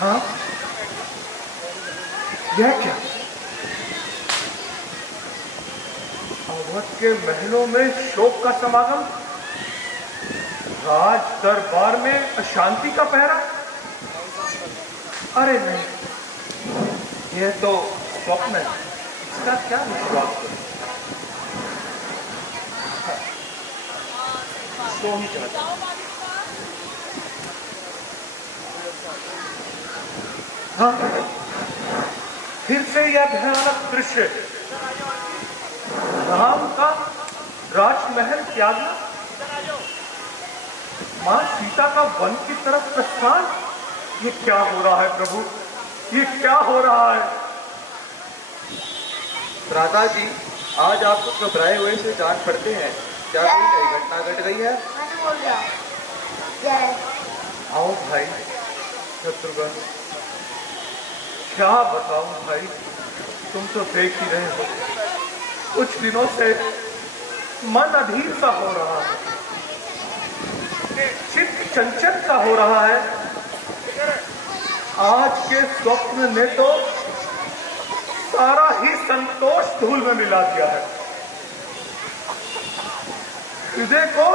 हाँ, यह क्या? अवध के महलों में शोक का समागम, राज दरबार में अशांति का पहरा। अरे नहीं, यह तो स्वप्न है। इसका क्या विश्वास करूं? सो ही चाहता हूं। हाँ, फिर से यह भयानक दृश्य, राम का राजमहल त्यागना, मां सीता का वन की तरफ प्रस्थान। ये क्या हो रहा है प्रभु, ये क्या हो रहा है? भ्राता जी, आज आपको घबराए हुए से जान पड़ते हैं। क्या कोई नई घटना घट गई है? आओ भाई शत्रुघ्न, क्या बताऊं भाई, तुम तो देख ही रहे हो। कुछ दिनों से मन अधीर सा हो रहा है, चित्त चंचल सा हो रहा है। आज के स्वप्न ने तो सारा ही संतोष धूल में मिला दिया है। हृदय को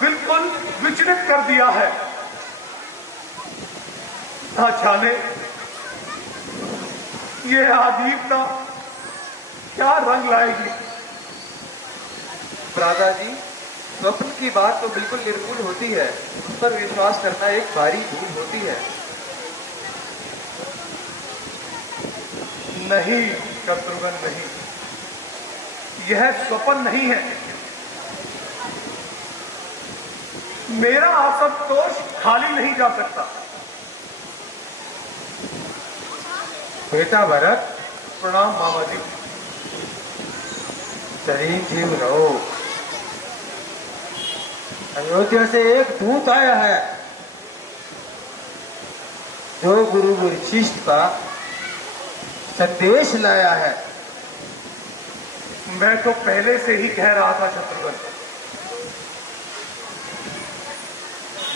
बिल्कुल विचलित कर दिया है। ना जाने ये आजीवता क्या रंग लाएगी। भ्राता जी, स्वप्न की बात तो बिल्कुल निर्मूल होती है, उस पर विश्वास करना एक भारी भूल होती है। नहीं शत्रुघ्न, नहीं, यह स्वप्न नहीं है। मेरा असंतोष खाली नहीं जा सकता। बेटा भरत, प्रणाम मामा जी। शरीर जीव रहो। अयोध्या से एक दूत आया है जो गुरु वशिष्ठ का संदेश लाया है। मैं तो पहले से ही कह रहा था शत्रुघ्न,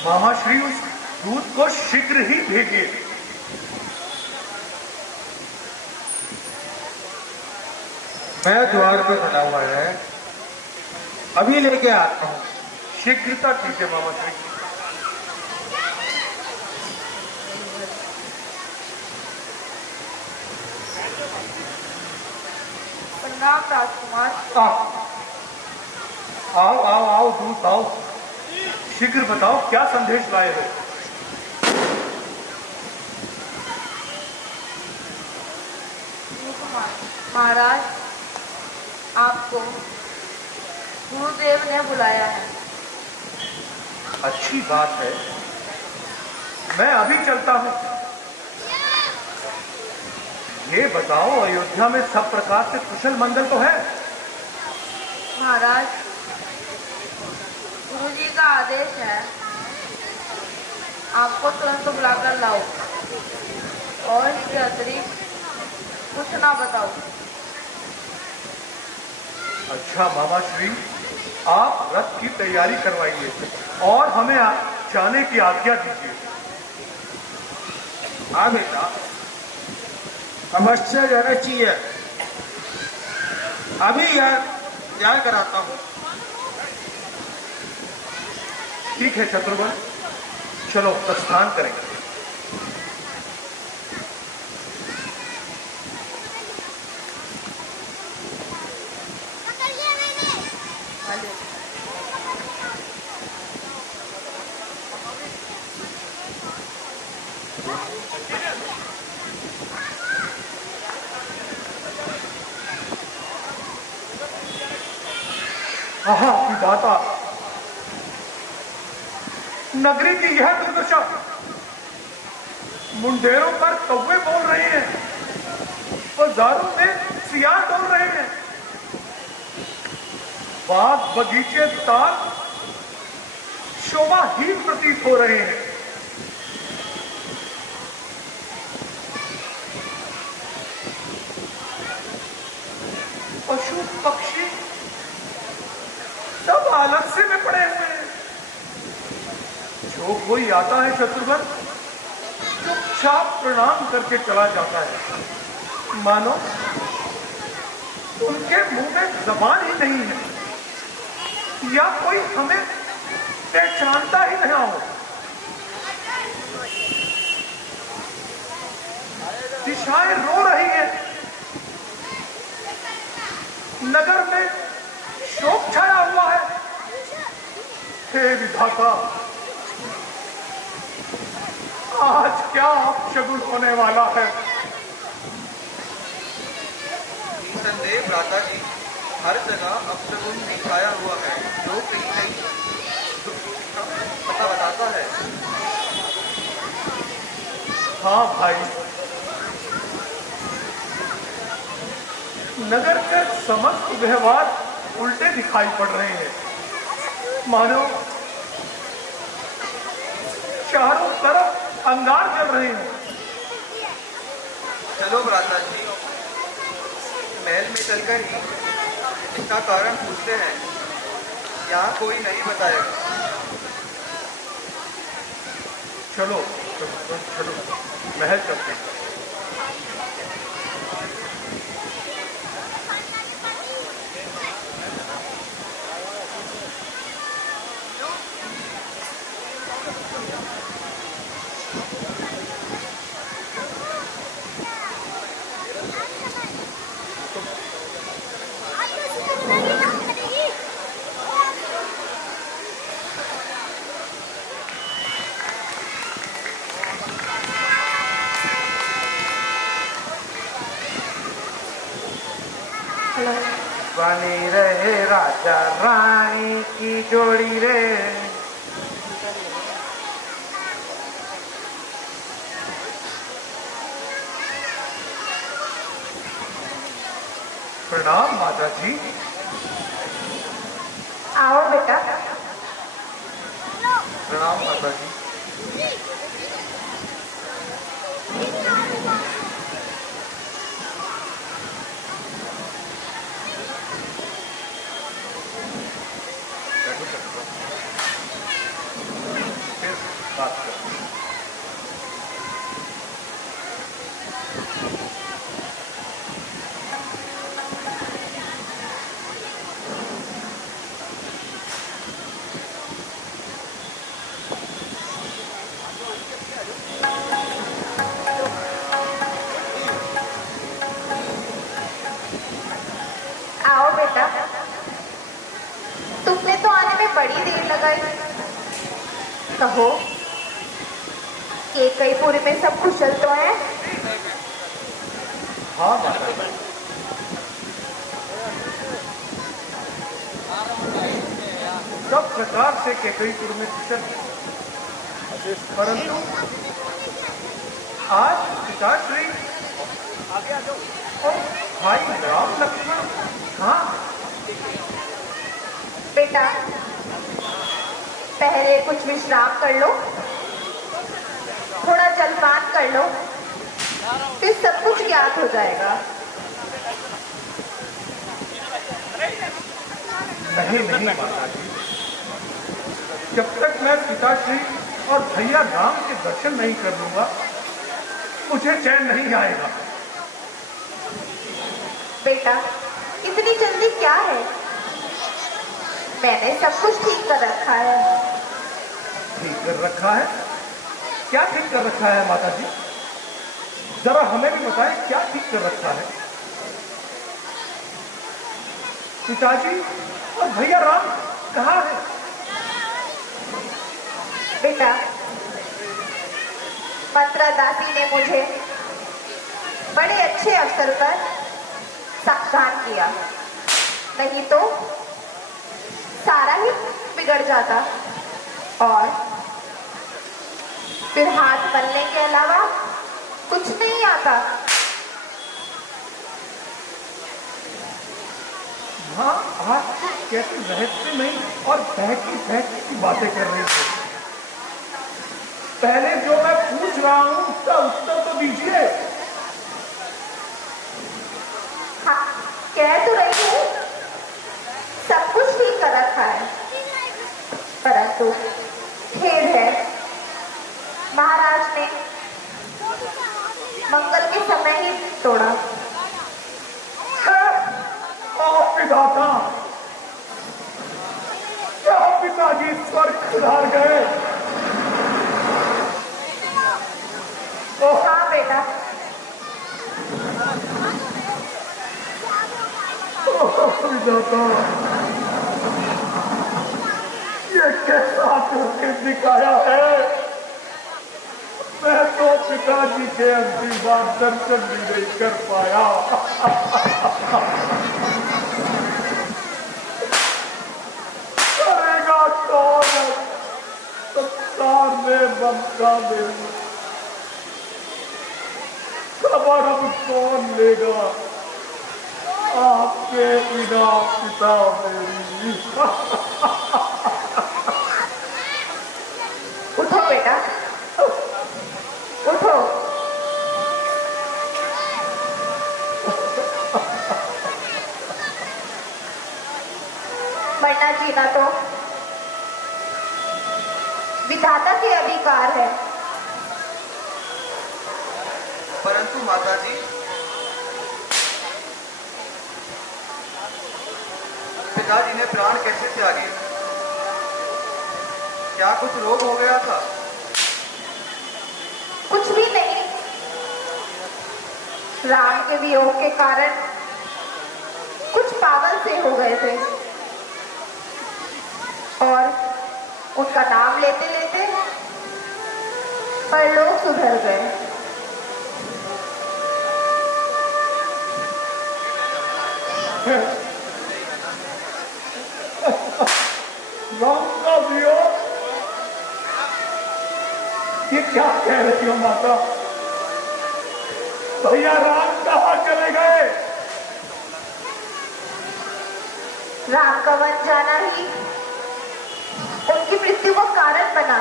महाश्री उस दूत को शीघ्र ही भेजिए। मैं द्वार पे खड़ा हुआ है, अभी लेके आता हूँ। शीघ्रता कीजिए मामाश्री। प्रणाम राजकुमार। आओ आओ आओ दूत आओ, शीघ्र बताओ क्या संदेश लाए हो। महाराज, आपको गुरुदेव ने बुलाया है। अच्छी बात है, मैं अभी चलता हूं। ये बताओ, अयोध्या में सब प्रकार से कुशल मंगल तो है? महाराज, गुरु जी का आदेश है, आपको तुरंत बुलाकर लाओ और इसके अतिरिक्त कुछ ना बताओ। अच्छा मामाश्री, आप रथ की तैयारी करवाइए और हमें जाने की आज्ञा दीजिए। हाँ बेटा, अवश्य जाना चाहिए। अभी याद कराता हूँ। ठीक है शत्रुघ्न, चलो प्रस्थान करेंगे। आहा की बाता, नगरी की यह दुर्दशा, मुंडेरों पर कौवे बोल रहे हैं, बाजारों में सियार डोल रहे हैं, बाग बगीचे ताल शोभाहीन प्रतीत हो रहे हैं। पशु पक्षी सब आलस्य में पड़े हुए हैं। जो कोई आता है शत्रुघ्न, चुपचाप चुपचाप प्रणाम करके चला जाता है, मानो उनके मुंह में जबान ही नहीं है या कोई हमें पहचानता ही नहीं हो। दिशाएं रो रही हैं, नगर में शोक छाया हुआ है। हे विधाता, आज क्या अपशगुन होने वाला है? संदेह भ्राता जी, हर जगह अपशगुन भी छाया हुआ है, जो कहीं कहीं पता बताता है। हाँ भाई, नगर के समस्त व्यवहार उल्टे दिखाई पड़ रहे हैं, मानो चारों तरफ अंगार जल रहे हैं। चलो भ्राता जी, महल में चलकर ही इसका कारण पूछते हैं, यहाँ कोई नहीं बताएगा। चलो चलो चलो, महल चलते हैं। बनी रहे राजा रानी की जोड़ी रे। प्रणाम माता जी। आओ बेटा। प्रणाम माता जी। फिर बात करते हैं। आओ बेटा, तुमने तो आने में बड़ी देर लगाई। कहो, केकईपुरी में सब कुशल तो है? हाँ माता जी, सब प्रकार से केकईपुर में कुशल है, परंतु आज पिताश्री और भाई राम लक्ष्मण हाँ। बेटा, पहले कुछ विश्राम कर लो, थोड़ा जलपान कर लो, फिर सब कुछ याद हो जाएगा। नहीं नहीं माता जी, जब तक मैं पिताश्री और भैया राम के दर्शन नहीं कर लूंगा, मुझे चैन नहीं आएगा। बेटा, इतनी जल्दी क्या है? मैंने सब कुछ ठीक कर रखा है। ठीक कर रखा है? क्या ठीक कर रखा है माता जी? जरा हमें भी बताएं, क्या ठीक कर रखा है? पिताजी और भैया राम कहाँ है? बेटा, मंत्रदासी ने मुझे बड़े अच्छे अवसर पर सावधान किया, नहीं तो सारा ही बिगड़ जाता और फिर हाथ मलने के अलावा कुछ नहीं आता। हाँ, आप कैसे रहस्य नहीं और बहकी बहकी की बातें कर रही थे। पहले जो मैं पूछ रहा हूं उसका उत्तर तो दीजिए। हाँ, कह तो रही हूँ, सब कुछ ठीक कर रखा है, परंतु खेद है, महाराज ने समय ही तोड़ा। विधाता, क्या पिताजी स्वर्ग सुधार गए? हाँ बेटा। विधाता, ये कैसा करके दिखाया है? मैं तो पिताजी के अंतिम बार दर्शन भी नहीं कर पाया। करेगा कौन संसार में ममता में? खबर अब कौन लेगा आपके बिना पिता मेरी? उठो बेटा, उठो। मरना जीना तो विधाता के अधिकार है। परंतु माताजी, पिताजी ने प्राण कैसे त्यागे? क्या कुछ रोग हो गया था? कुछ भी नहीं, राम के वियोग के कारण कुछ पागल से हो गए थे और उनका नाम लेते लेते पर लोग सुधर गए। राम का वियोग? ये क्या कह रही हो माता? भैया राम कहाँ चले गए? राम का वन जाना ही उनकी मृत्यु का कारण बना।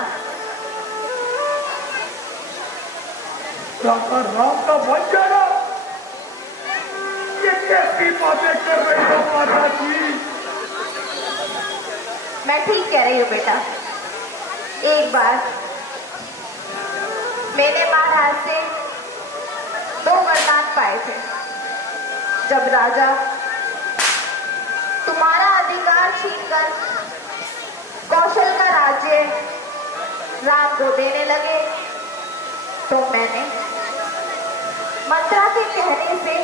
राम का वन जाना? ये कैसी बातें कर रही हो माता जी? मैं ठीक कह रही हूँ बेटा। एक बार मैंने महाराज से 2 वरदान पाए थे। जब राजा तुम्हारा अधिकार छीनकर कौशल का राज्य राम को देने लगे तो मैंने मंत्रा के कहने से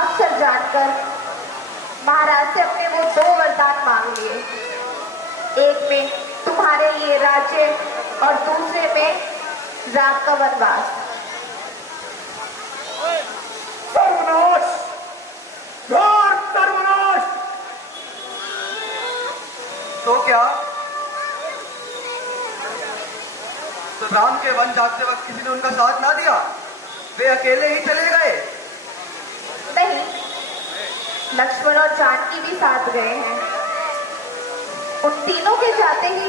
अक्सर जानकर महाराज से अपने वो 2 वरदान मांग लिए। एक में तुम्हारे लिए राज्य और दूसरे में राम का वनवास। सर्वनाश! घोर सर्वनाश! तो क्या? तो राम के वन जाते वक्त किसी ने उनका साथ ना दिया? वे अकेले ही चले गए? नहीं, लक्ष्मण और जानकी भी साथ गए हैं। उन तीनों के जाते ही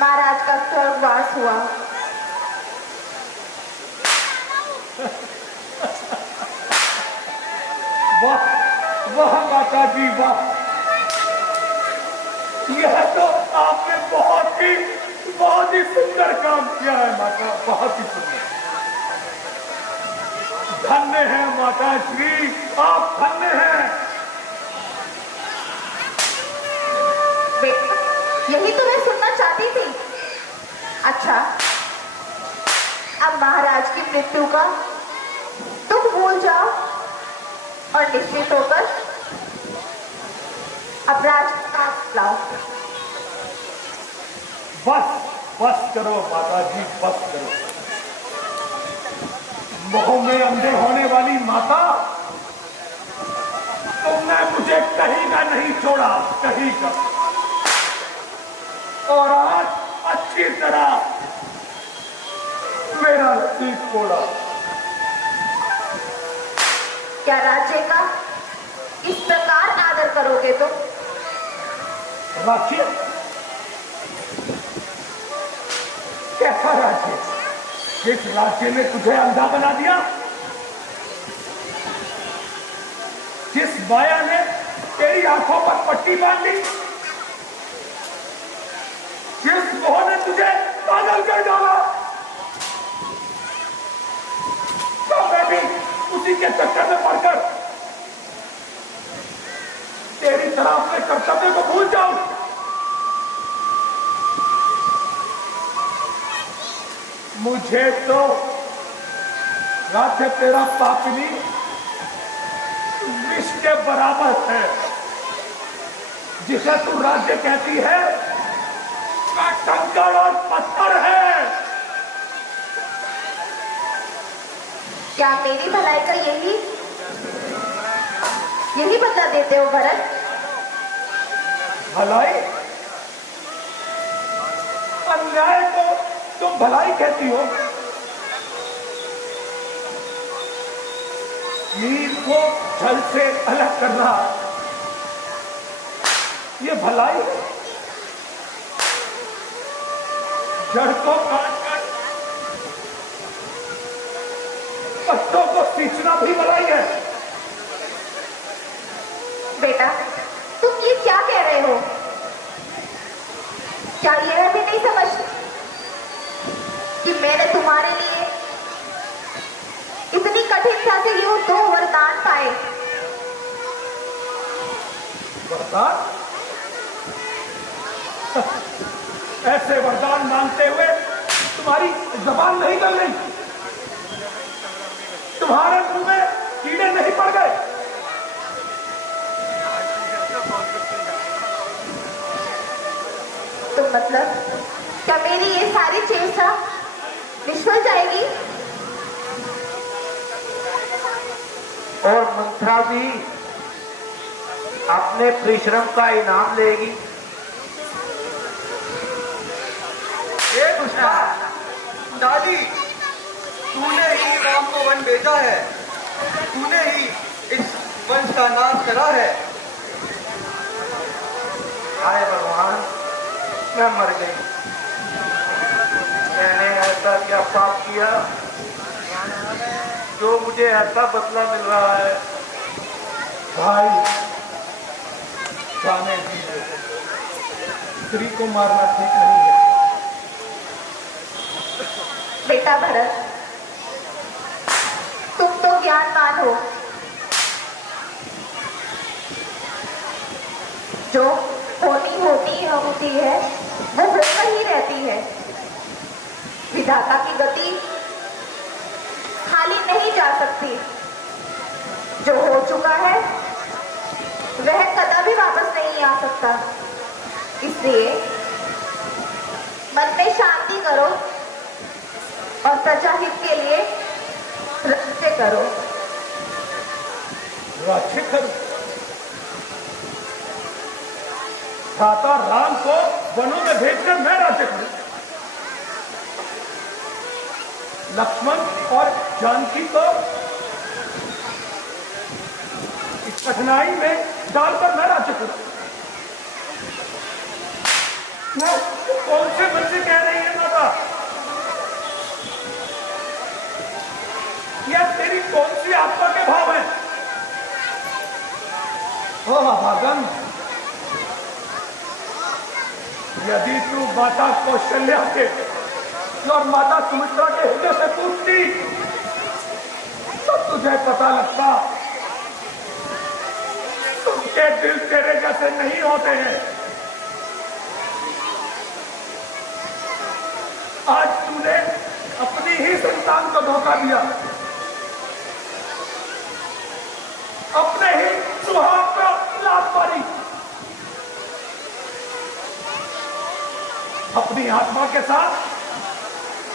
महाराज का स्वर्गवास हुआ। वाह वाह माता जी वाह! यह तो आपने बहुत ही सुंदर काम किया है माता, बहुत ही सुंदर। धन्य है माता श्री, आप धन्य हैं। बेटा, यही तो मैं सुनना चाहती थी। अच्छा, अब महाराज की मृत्यु का तुम भूल जाओ और निश्चित होकर अब राज का लाओ। बस करो माता जी, बस करो। मोह में अंधे होने वाली माता, तुमने मुझे कहीं का नहीं छोड़ा, कहीं का। और आज अच्छी तरह मेरा नसीब खोला। क्या राज्य का इस प्रकार आदर करोगे तुम? राज्य? कैसा राज्य? जिस राज्य ने तुझे अंधा बना दिया, जिस माया ने तेरी आंखों पर पट्टी बांध दी, जिस मोह ने तुझे पागल कर डाला। तो मैं भी उसी के चक्कर में पड़कर तेरी तरह अपने कर्तव्य को भूल जाऊं। मुझे तो राज्य तेरा पापनी विष के बराबर है। जिसे तू राज्य कहती है वह कंकड़ और पत्थर है। क्या मेरी भलाई का यही बदला देते हो भरत? भलाई? अन्याय को तुम भलाई कहती हो? नीर को जल से अलग करना ये भलाई है? जड़ को काटकर पत्तों को सींचना भी भलाई है। बेटा, तुम ये क्या कह रहे हो? क्या यह भी नहीं समझ कि मैंने तुम्हारे लिए इतनी कठिनता से ये 2 वरदान पाए? वरदान? ऐसे वरदान मांगते हुए तुम्हारी जबान नहीं चल रही? तुम्हारे मुंह में कीड़े नहीं पड़ गए? तो मतलब क्या मेरी ये सारी चेष्टा निष्फल जाएगी? और मंत्रा भी अपने परिश्रम का इनाम लेगी। ये दुष्टा दादी, तूने ही राम को वन भेजा है, तूने ही इस वंश का नाश करा है। हाय भगवान, मैं मर गई। मैंने ऐसा क्या पाप किया जो मुझे ऐसा बदला मिल रहा है? भाई जाने दीजिए, स्त्री को मारना ठीक नहीं है। बेटा भरत, तुम तो ज्ञानवान हो। जो होती है वो होकर ही रहती है। विधाता की गति खाली नहीं जा सकती। जो हो चुका है वह कभी वापस नहीं आ सकता। इसलिए मन में शांति करो और प्रजाहित के लिए राज्य करो। राज्य करो? भ्राता राम को वनों में भेजकर मैं राज्य करूं? लक्ष्मण और जानकी को इस कठिनाई में डालकर मैं राज्य करूं? कौन से बच्चे कह रही है माता? यह तेरी कौन सी आत्मा के भाव है? ओ भागन, यदि तू माता कौशल्या के और माता सुमित्रा के हृदय से पूछती तो तुझे पता लगता उनके दिल तेरे जैसे नहीं होते हैं। आज तूने अपनी ही संतान को धोखा दिया, अपने ही सुहाग पर लात मारी, अपनी आत्मा के साथ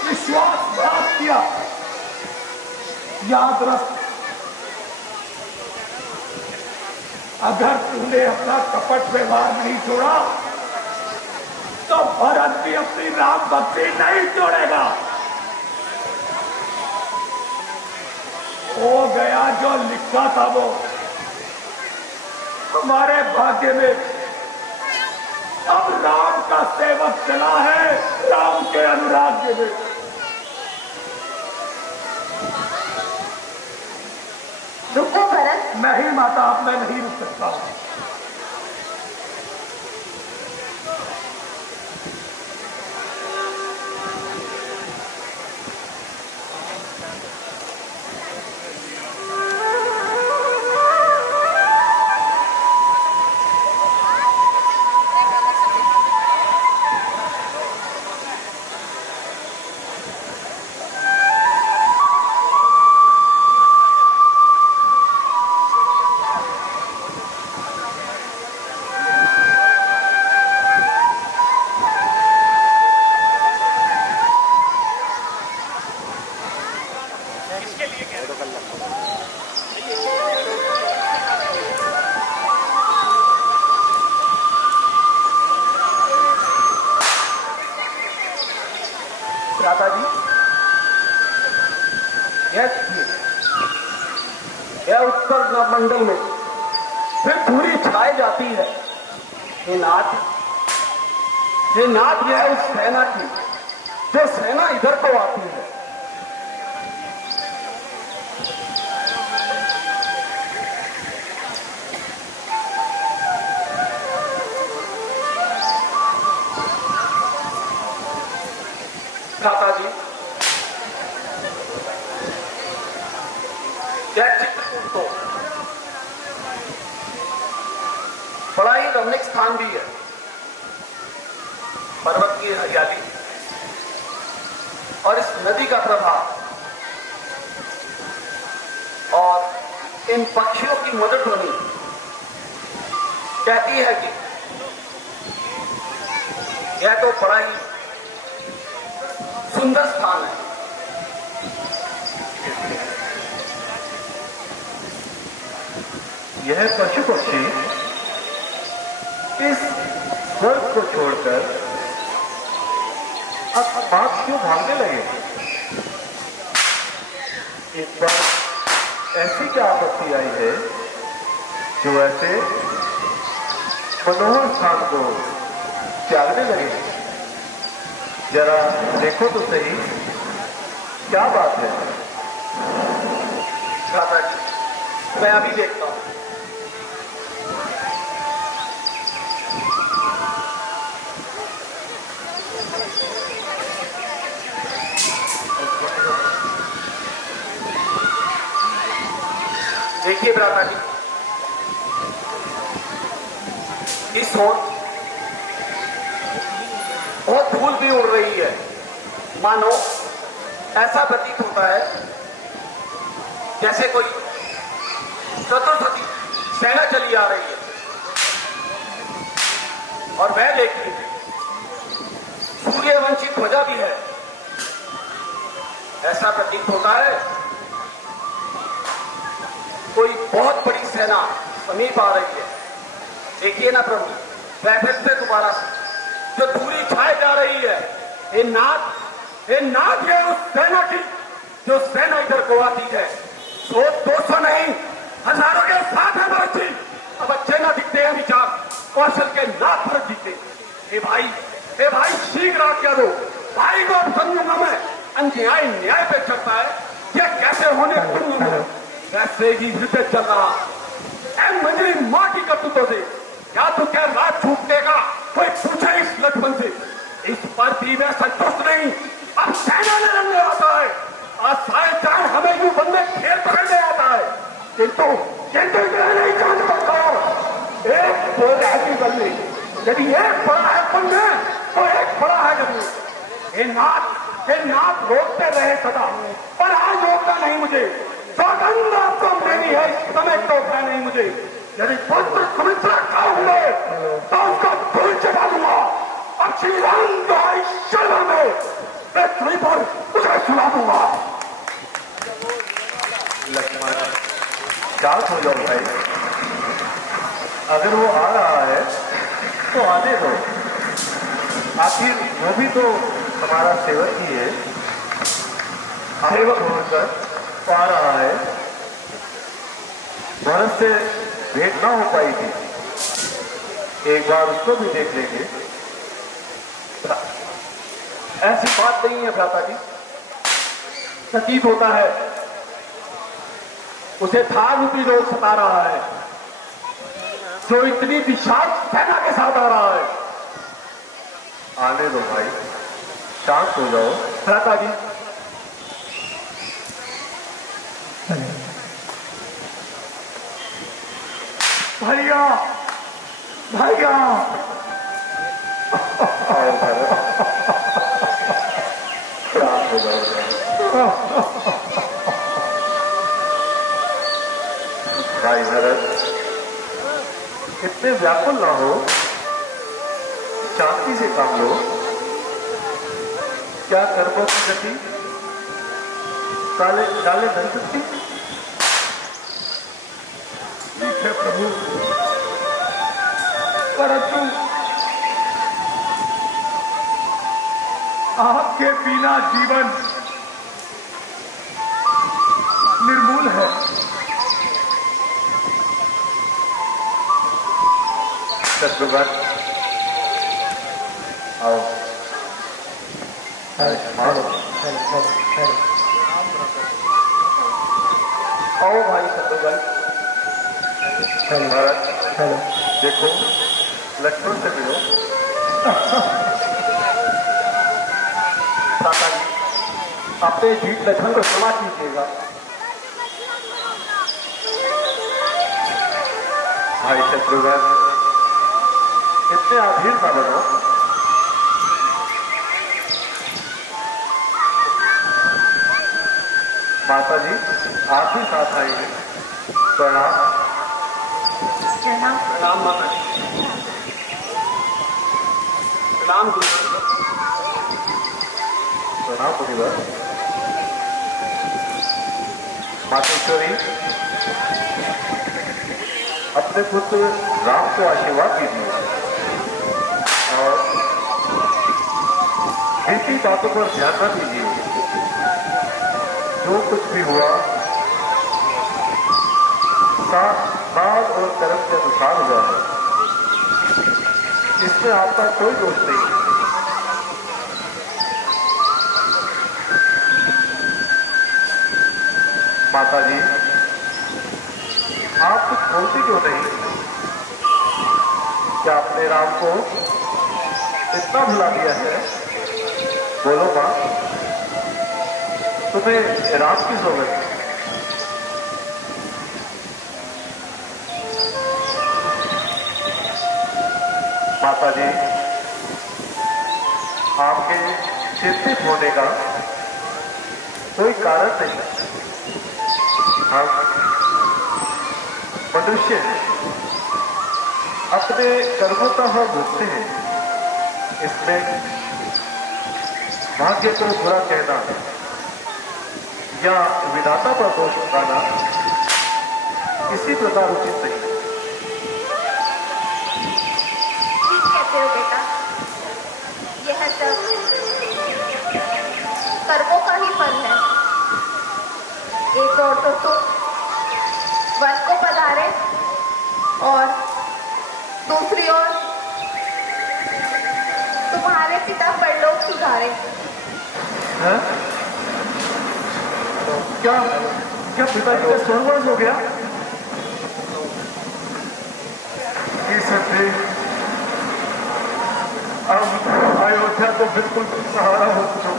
विश्वासघात किया। याद रख, अगर तूने अपना कपट व्यवहार नहीं छोड़ा तो भरत भी अपनी राम भक्ति नहीं छोड़ेगा। हो गया जो लिखा था वो हमारे भाग्य में। अब राम का सेवक चला है राम के अनुराग में। रुको भरत, नहीं माता, अब मैं नहीं रुक सकता हूं। भ्राता जी, यह उत्तर मंडल में फिर धूरी छाई जाती है। हे नाथ, यह उस सेना की जो सेना इधर को आती है। भ्राता जी, यह चित्रकूट तो बड़ा ही रमणीक स्थान भी है। पर्वत की हरियाली और इस नदी का प्रभाव और इन पक्षियों की मधुर ध्वनि कहती है कि यह तो बड़ा ही सुंदर स्थान है। यह पशु पक्षी इस स्वर्ग को छोड़कर अब पाप क्यों भागने लगे? एक बार ऐसी क्या आपत्ति आई है जो ऐसे मनोहर स्थान को त्यागने लगे? जरा देखो तो सही, क्या बात है? भ्राता जी, मैं अभी देखता हूं। देखिए भ्राता जी, इस ओर बहुत धूल भी उड़ रही है। मानो ऐसा प्रतीत होता है जैसे कोई चतुर्थी सेना चली आ रही है। और वह देखिए, सूर्यवंशी ध्वजा भी है। ऐसा प्रतीत होता है कोई बहुत बड़ी सेना समीप आ रही है। देखिए ना प्रभु, वह फिर से दोबारा से जो दूरी छाई जा रही है। हे नाथ, ये उस सेना की जो सेना इधर को आती है। 100-200 नहीं, हजारों के साथ है बच्ची। अब अच्छे ना दिखते हैं विचार, कौशल के नाथ पर जीते। हे भाई शीघ्र आज्ञा दो। भाई को समझूंगा मैं। अन्याय न्याय पे चढ़ता है, यह कैसे होने दूंगा? वैसे ही हृदय चल रहा। मंजरी मां की करतूतों से क्या तू क्या रात छूट देगा? कोई पूछे इस लक्ष्मण से। इस पर भी मैं संतुष्ट नहीं। अब सेना में लड़ने आता है। आज साय चांद हमें यूं बंदे खेल पकड़ने आता है। किंतु मैं नहीं चांद पकड़ा। एक बोल ऐसी बंदी, यदि एक बड़ा है बंदे तो एक बड़ा है जरूर। हे नाथ रोकते रहे सदा, पर आज रोकता नहीं मुझे। सौगंध आपको मेरी है, इस समय टोकना नहीं मुझे। यदि पुत्र सुमित्रा खाऊंगे तो उसको धूल चढ़ा दूंगा। अब श्री राम शर्मा में मैं तुम्हें पर उसे सुना दूंगा। लक्ष्मण, शांत हो जाओ भाई। अगर वो आ रहा है तो आने दो। आखिर वो भी तो हमारा सेवक ही है। सेवक होकर आ रहा है। भरत से भेंट ना हो पाई थी, एक बार उसको भी देख लेंगे। ऐसी बात नहीं है भ्राता जी। प्रतीत होता है उसे थार रूपी रोग सता रहा है, जो इतनी विशाल सेना के साथ आ रहा है। आने दो भाई, शांत हो जाओ। भ्राता जी, भैया आओ भरत, शांत हो जाओ भाई भरत। इतने व्याकुल ना हो, शांति से काम लो। क्या कर्मों की गति डाले डाले बन सकती। ठीक है प्रभु, परंतु आपके बिना जीवन निर्मूल है। शत्रुघ्न आओ। आओ भाई शत्रुघ्न। भारत देखो, लक्ष्मण से मिलो। माता जी, अपने जीत लक्ष्मण को क्षमा कीजिएगा। भाई शत्रुघ्न, इतने अधीर ना बनो। माता जी आप ही साथ आएंगे। प्रणाम। प्रणाम माता जी। प्रणाम गुरु। प्रणाम मुनिवर। मातेश्वरी, अपने पुत्र राम को आशीर्वाद दीजिए और ऐसी बातों पर ध्यान न दीजिए। जो कुछ भी हुआ साल और कर्म के अनुसार हुआ है, इसमें आपका कोई दोष नहीं है। माता जी आप कुछ बोलते क्यों नहीं? क्या आपने राम को इतना भुला दिया है? बोलो मां, तुम्हें राम की जरूरत है। माता जी आपके चिंतित होने का कोई कारण नहीं। हम मनुष्य अपने कर्मों का हम भुगते हैं। इसमें भाग्य को बुरा कहना या विधाता पर दोष लगाना किसी प्रकार उचित नहीं। ठीक कहते हो बेटा, यह सब कर्मों का ही फल है। एक और तो तुम वन को पधारे और दूसरी ओर तुम्हारे पिता परलोक सुधारे। हैं? क्या क्या पिताजी का स्वर्गवास हो गया? ये सत्य, अब अयोध्या तो बिल्कुल सहारा हो चुका।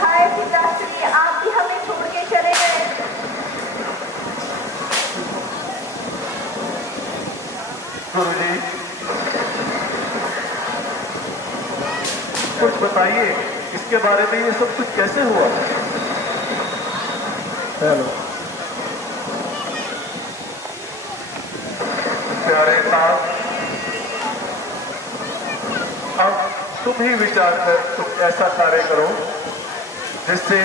हाय पिताश्री, आप भी हमें छोड़ के चले गए। गुरुजी कुछ बताइए, इसके बारे में ये सब कुछ कैसे हुआ? हेलो प्यारे साहब, अब तुम ही विचार कर कुछ ऐसा कार्य करो जिससे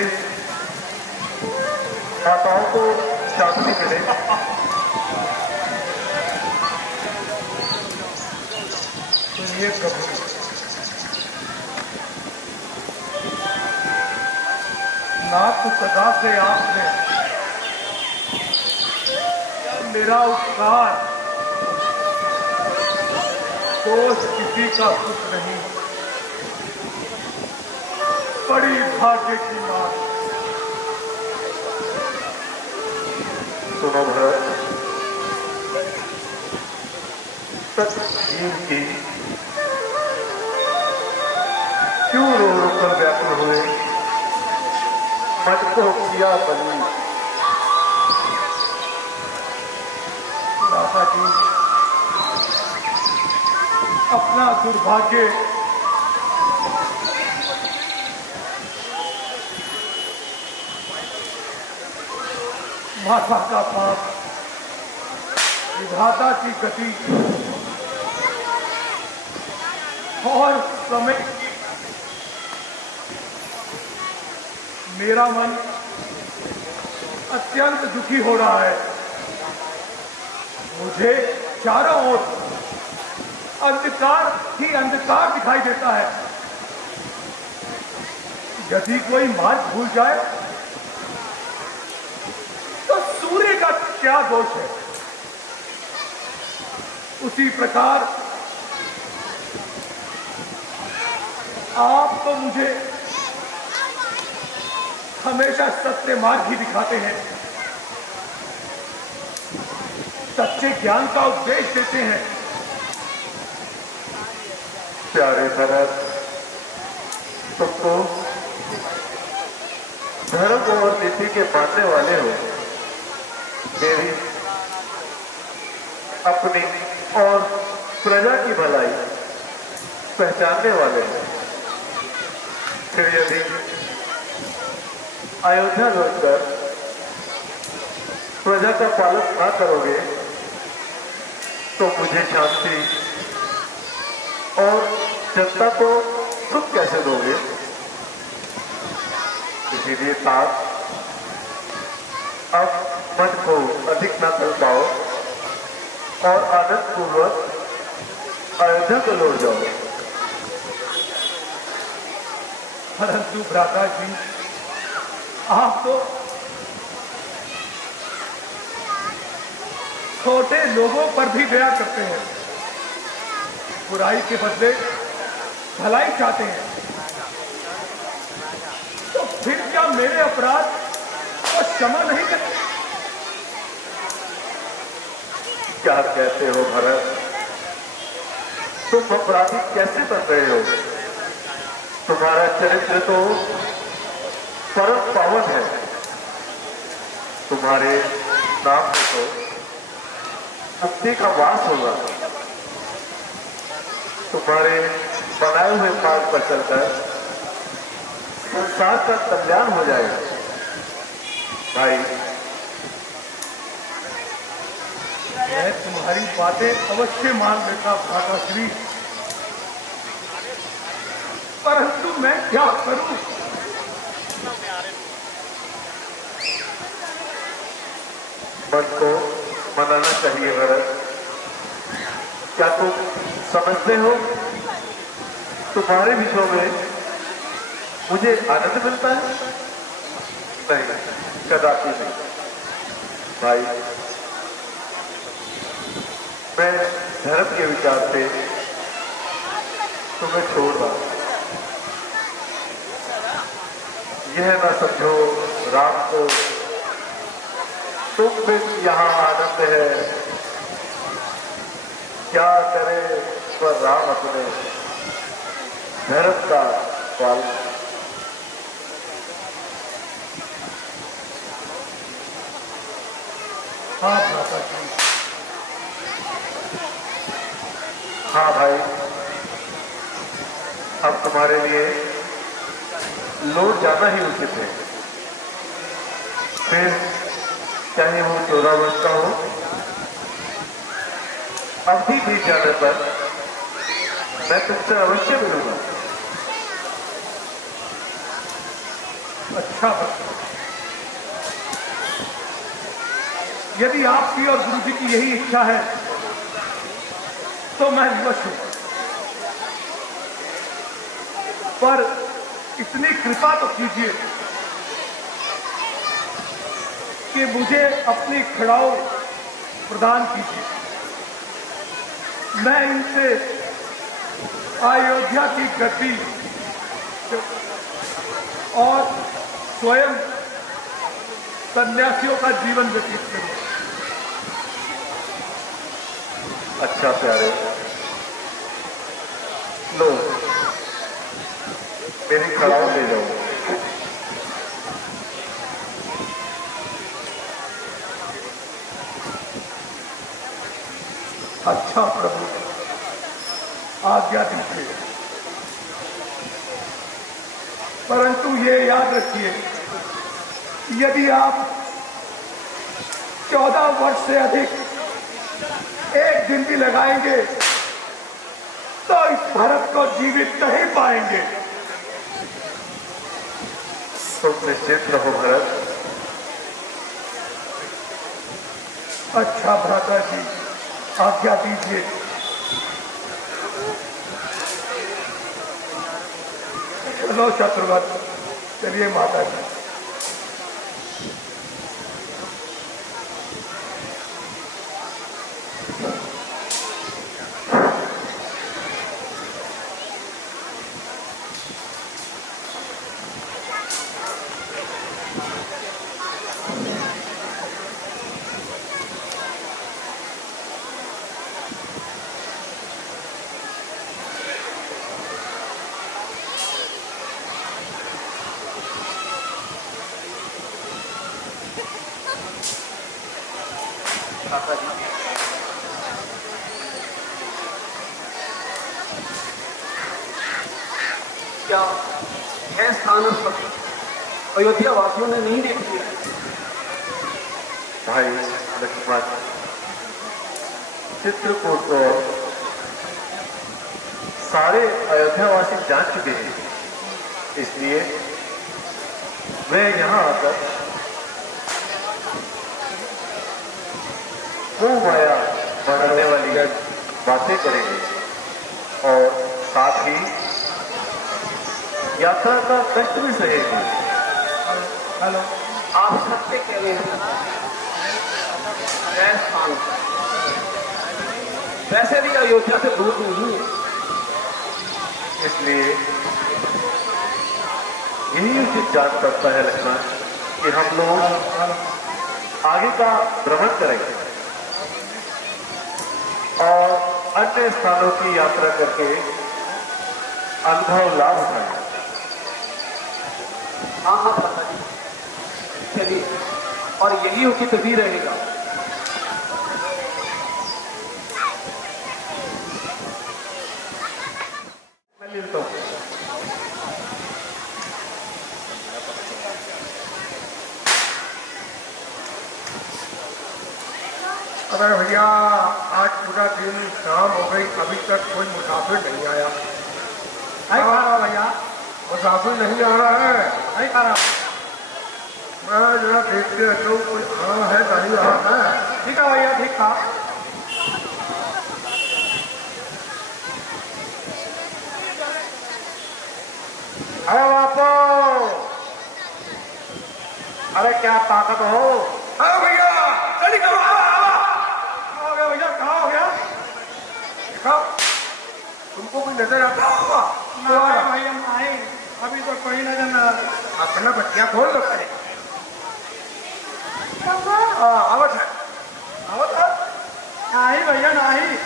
माताओं को शांति मिले। सुनिए प्रभु, नाथ सदा से आपने मेरा उपकार दोष किसी का सुख नहीं, बड़ी भाग्य की बात। सुनो भरत, सच की क्यों रो रो कर व्याकुल हुए? मन को किया बली। राधा जी, अपना दुर्भाग्य माता का पाप, विधाता की गति और समय मेरा मन अत्यंत दुखी हो रहा है। मुझे चारों ओर अंधकार ही अंधकार दिखाई देता है। यदि कोई मार्ग भूल जाए तो सूर्य का क्या दोष है? उसी प्रकार आप तो मुझे हमेशा सत्य मार्ग ही दिखाते हैं, सच्चे ज्ञान का उपदेश देते हैं। प्यारे भरत, तुमको धर्म और नीति के मानने वाले हो, मेरी अपनी और प्रजा की भलाई पहचानने वाले हो। फिर यदि अयोध्या लौटकर प्रजा का पालन ना करोगे तो मुझे शांति और जनता को सुख कैसे दोगे? इसीलिए तात अब मन को अधिक न कर पाओ और आनंद पूर्वक अयोध्या को लौट जाओ। परंतु भ्राता जी, आप तो छोटे लोगों पर भी दया करते हैं, बुराई के बदले भलाई चाहते हैं। तो फिर क्या मेरे अपराध को क्षमा नहीं करते? क्या कहते हो भरत? तुम अपराधी कैसे बन रहे हो? तुम्हारा चरित्र तो परम पावन है। तुम्हारे नाम में तो मुक्ति का वास होगा। तुम्हारे बनाए हुए मार्ग पर चलकर संसार का कल्याण हो जाएगा। भाई, मैं तुम्हारी बातें अवश्य मान लेता भ्राता श्री, परंतु मैं क्या करूं? मन को मनाना चाहिए भरत। क्या तुम समझते हो तुम्हारे विषयों में मुझे आनंद मिलता है? नहीं, कदापि नहीं। भाई, मैं धर्म के विचार से तुम्हें छोड़ रहा हूं। यह ना समझो राम को तुम में यहाँ आनंद है, क्या करे पर राम अपने धर्म का पालन। हाँ भ्राता जी, हाँ भाई, अब तुम्हारे लिए लौट जाना ही उचित है। फिर चाहे वो 14 वर्ष का हो, अवधि बीत जाने पर मैं तुमसे अवश्य मिलूंगा। अच्छा भ्राता, यदि आपकी और गुरु जी की यही इच्छा है तो मैं विवश हूं, पर इतनी कृपा तो कीजिए कि मुझे अपनी खड़ाऊ प्रदान कीजिए। मैं इनसे अयोध्या की गद्दी और स्वयं सन्यासियों का जीवन व्यतीत करूं। अच्छा प्यारे, लो मेरी खड़ाऊ ले जाओ। अच्छा प्रभु, आज्ञा दीजिए, परंतु ये याद रखिए, यदि आप 14 वर्ष से अधिक एक दिन भी लगाएंगे तो इस भारत को जीवित नहीं पाएंगे। तुम निश्चित रहो भरत। अच्छा भ्राता जी, आज्ञा दीजिए। चलो शत्रुघ्न, चलिए माता जी। क्या यह स्थान अयोध्या वासियों ने नहीं देख लिया? भाई लक्ष्मण, चित्रकूट को सारे अयोध्यावासी जान चुके हैं, इसलिए वे यहाँ आकर खूब माया बढ़ाने वाली बातें करेंगे और साथ ही यात्रा का कष्ट भी सहेंगे। हेलो, आप सत्य कह रहे हैं। यह स्थान वैसे भी अयोध्या से दूर नहीं है, इसलिए यही उचित जान पड़ता है लक्ष्मण कि हम लोग आगे का भ्रमण करेंगे और अन्य स्थानों की यात्रा करके अनुभव लाभ उठाएंगे। हाँ हाँ भ्राता जी, चलिए, और यही उचित भी रहेगा। मैं मिलता हूँ। अरे भैया, आज पूरा दिन शाम हो गई, अभी तक कोई मुसाफिर नहीं आया। नहीं खा रहा भैया, मुसाफिर नहीं आ रहा है। नहीं खा रहा, मैं जरा देखते तो कोई हाँ है नहीं रहा है। ठीक है भैया, ठीक था। अरे बापू, अरे क्या ताकत हो। हाँ भैया, जल्दी करो, हो गया भैया, कहाँ हो गया? देखो, तुमको कोई नजर आता होगा? भैया नहीं, अभी तो कोई नजर न आ अपना बच्चियां खोल लो पहले। रहा। आवत है, आवत है। नहीं भैया नहीं,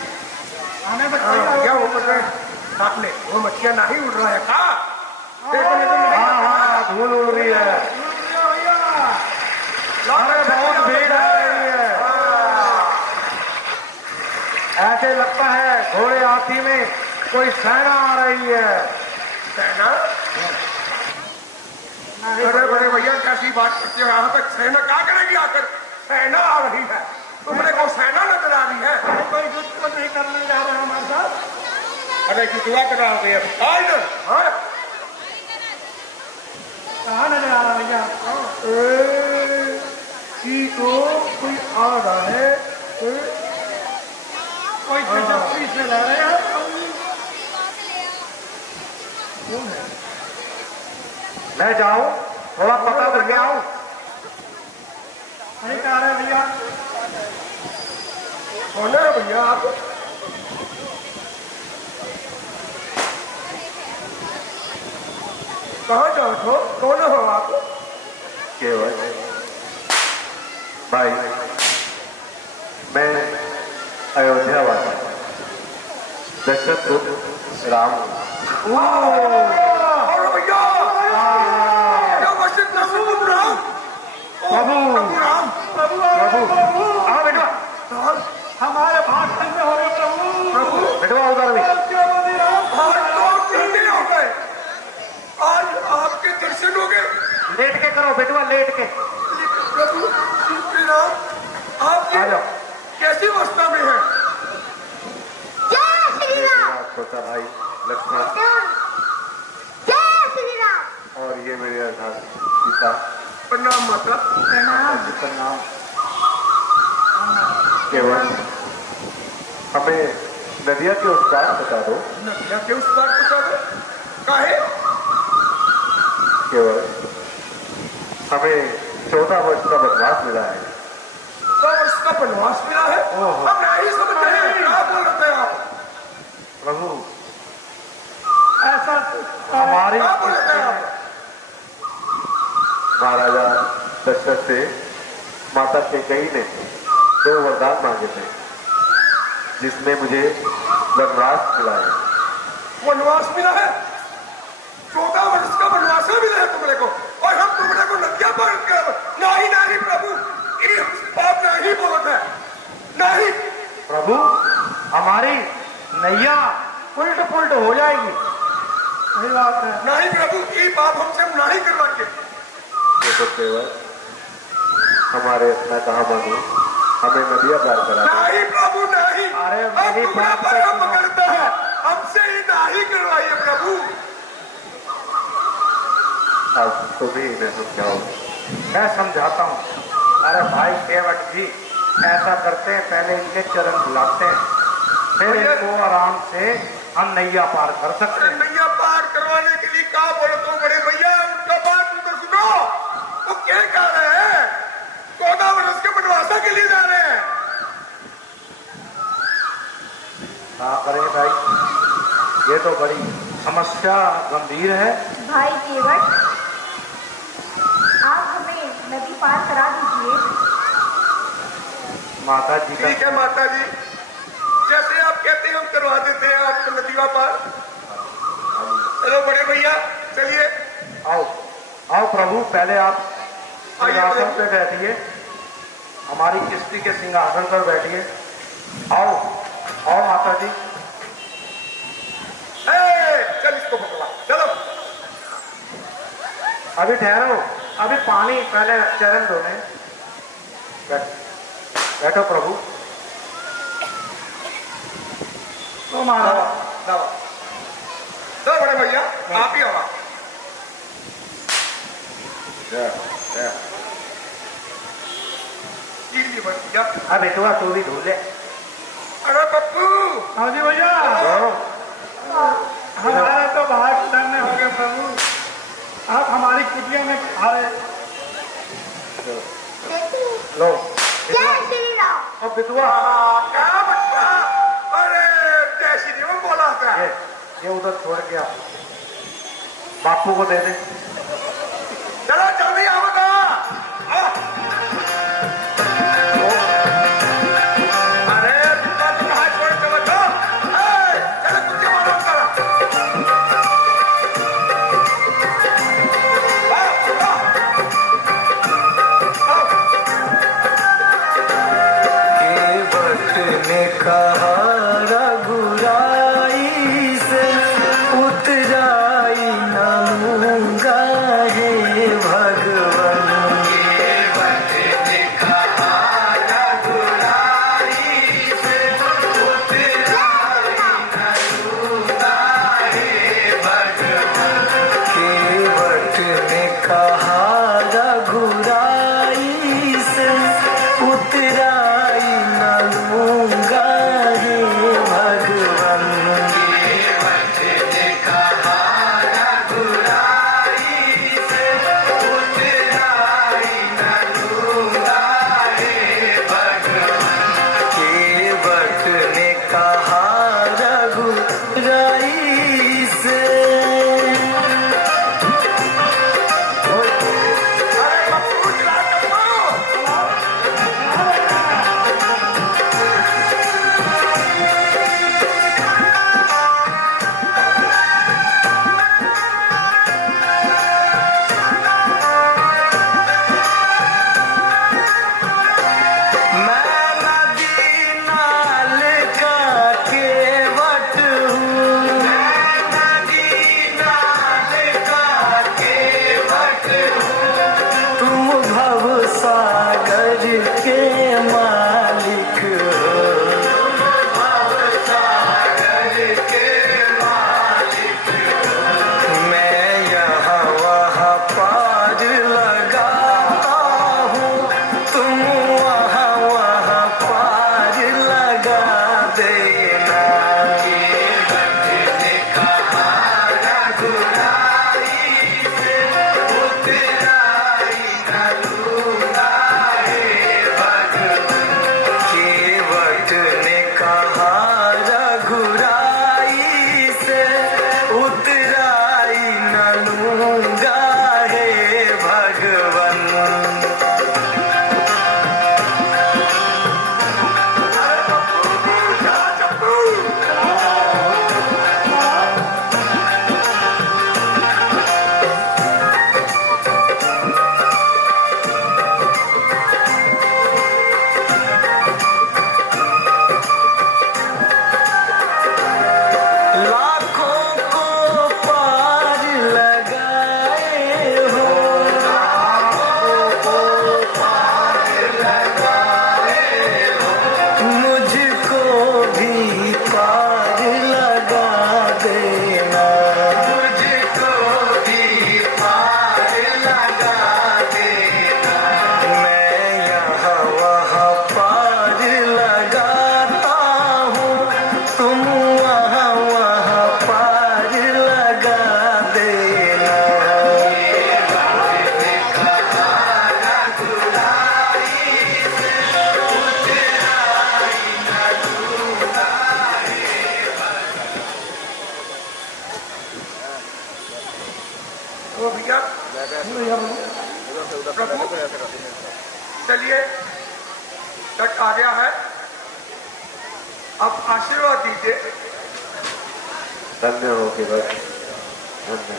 आने तक क्या वो कर रहे हैं? काट ले, वो मच्छियां नहीं उड़ रहा है। कहाँ? देखने को नहीं हाँ आता। हाँ, धूल उड़ रही है। अरे बहुत भीड़ है। ऐसे लगता है घोड़े हाथी में कोई सेना आ रही है। सेना? अरे बड़े भैया, कैसी बात करते हो? यहाँ तक सेना क्या करेगी आकर? सेना आ रही है, तुमने को सेना नजर आ रही है? कोई युद्ध तो नहीं करने जा रहा हमारे साथ। अरे की दुआ कर रहा हूँ भैया। हाँ कहाँ नजर आ रहा भैया? तो कोई आ रहा है। कोई तेजस्वी से लड़ रहे हैं। कौन है? मैं जाऊं, थोड़ा पता करके आऊं। नहीं कह रहे भैया, कौन है भैया आप? कहाँ जाओ हो? कौन हो आप? केवल भाई, मैं अयोध्या वाला दशरथ पुत्र राम हूं। अरे भैया, क्या वशिष्ठ प्रभु राम? प्रभु राम, प्रभु आओ बेटवा। हमारे भाषण में हो रहे प्रभु। बेटवा उधर भी। आज तो जल्दी हो गए। आज आपके दर्शन हो गए। लेट के करो बेटवा, लेट के। प्रभु श्री राम, आप आ जाओ। कैसी अवस्था में है? जय श्री राम। छोटा भाई लक्ष्मण जय श्री राम। और ये मेरे आधार पिता। प्रणाम माता। जी प्रणाम। केवल हमें नदिया के उस पार बता दो। नदिया के उस पार पूछा दो काहे? केवल हमें 14 वर्ष का वनवास मिला है। तो उसका वनवास मिला है। हम नहीं समझ रहे हैं, क्या बोल रहे हैं आप? प्रभु ऐसा हमारी क्या बोल रहे हैं आप? महाराजा दशरथ से माता कैकेयी ने 2 वरदान मांगे थे, जिसमें मुझे वनवास मिला है। वनवास मिला है? 14 वर्ष का वनवास मिला है तुमरे को, और हम तुमरे को नदिया पार कर। नहीं नहीं प्रभु, ये पाप नहीं बोलते है। नहीं प्रभु हमारी नैया उल्ट पुल्ट हो जाएगी। सही बात है। नहीं प्रभु, ये पाप हमसे हम नहीं करवाएंगे। ये तो केवल हमारे अपना कहा मानो, हमें नदिया पार करा दो। नहीं प्रभु नहीं, अरे हम मेरी तुम्हारा बात पर हम सुनो। करते हैं, हमसे ही नहीं करवाइए प्रभु। अब तुम्ही इन्हें समझाओ। मैं समझाता हूँ। अरे भाई केवट जी, ऐसा करते हैं, पहले इनके चरण बुलाते हैं, फिर इनको आराम से हम नैया पार कर सकते हैं। नैया पार करवाने के लिए क्या बोलो तो बड़े भैया, उनका बात उनको सुनो। वो क्या कह रहे हैं? 14 वर्ष के वनवासा के लिए जा रहे हैं। क्या करें भाई, ये तो बड़ी समस्या गंभीर है। भाई केवट, आप हमें नदी पार करा दीजिए। माता जी का ठीक है माता जी, जैसे आप कहते हैं हम करवा देते हैं आपको नदिया पार। चलो बड़े भैया चलिए। आओ आओ प्रभु, पहले आप आइए सिंहासन प्रभु। पे बैठिए, हमारी किश्ती के सिंहासन पर बैठिए। आओ आओ माता जी। चल इसको पकड़ा, चलो। अभी ठहरो, अभी पानी पहले चरण धोने। बैठो प्रभु। तो महाराज दवा चलो बड़े भैया, आप ही आओ। जी भैया। अब बेटुआ तू भी धो ले। अरे पप्पू, हाँ जी भैया, धो। हमारे तो बहुत धन्य हो गए प्रभु, आप हमारी कुटिया में खा रहे। लो जय श्री राम। अब बेटुआ क्या बच्चा? अरे जय श्री राम बोला था। ये उधर छोड़ के आ, बापू को दे दे। चलो जल्दी आओगा। अरे तुमका तो कहाँ छोड़ चलो तो। चलो कुछ मालूम करो। केवट ने कहा रघुराई से उतराई न लूंगा वो भैया प्रभु चलिए तक आ गया है, अब आशीर्वाद दीजिए। धन्य हो केवट, धन्य।